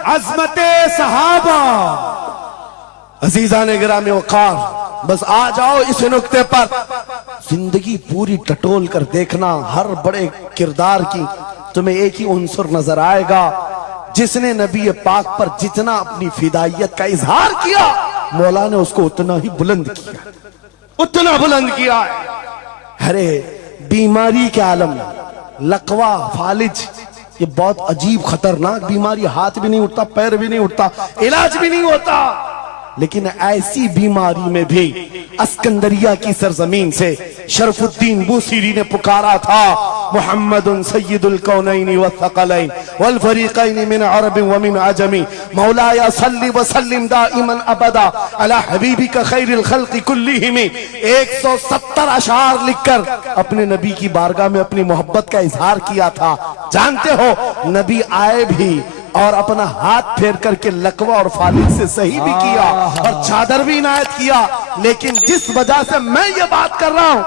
अजमते सहाबा। अजीजा ने गिरामी वकार, बस आ जाओ इस नुक्ते पर, जिंदगी पूरी टटोल कर देखना, हर बड़े किरदार की तुम्हें एक ही उनसुर नजर आएगा, जिसने नबी पाक पर जितना अपनी फिदाइयत का इजहार किया, मौला ने उसको उतना ही बुलंद किया, उतना बुलंद किया। अरे बीमारी के आलम में लकवा, फालिज, ये बहुत अजीब खतरनाक बीमारी, हाथ भी नहीं उठता, पैर भी नहीं उठता, इलाज भी नहीं होता। लेकिन ऐसी बीमारी में भी अस्कंदरिया की सरजमीन से शरफुद्दीन बूसीरी ने पुकारा था, मुहम्मदुन सय्यदुल कौनैनि वस्सक़लैन वल फरीक़ैन मिन अरब व मिन अजमी, मौलाया सल्लि व सल्लिम दाइमन अबदा अला हबीबिका खैरिल खल्क़ि कुल्लिहिम। 170 अशार लिखकर अपने नबी की बारगाह में अपनी मोहब्बत का इजहार किया था। जानते हो, नबी आए भी और अपना हाथ फेर करके लकवा और फालिज से सही भी किया और चादर भी इनायत किया। लेकिन जिस वजह से मैं ये बात कर रहा हूं,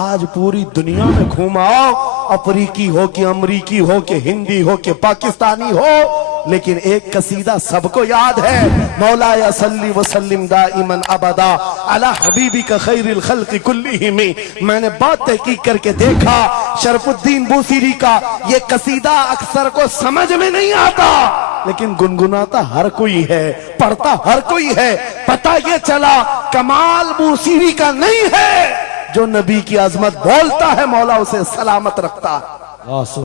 आज पूरी दुनिया में घूमाओ, अफ्रीकी हो कि अमरीकी हो कि हिंदी हो कि पाकिस्तानी हो, लेकिन एक कसीदा सबको याद है, मौलाया सल्ली व सल्लिम दाइमन अबदा अला हबीबिका खैरिल खल्क़ि कुल्लिहिम। मैंने बहुत तहकीक करके देखा, शरफुद्दीन बूसीरी का ये कसीदा अक्सर को समझ में नहीं आता, लेकिन गुनगुनाता हर कोई है, पढ़ता हर कोई है। पता ये चला कमाल बूसीरी का नहीं है, जो नबी की अजमत बोलता है मौला उसे सलामत रखता है।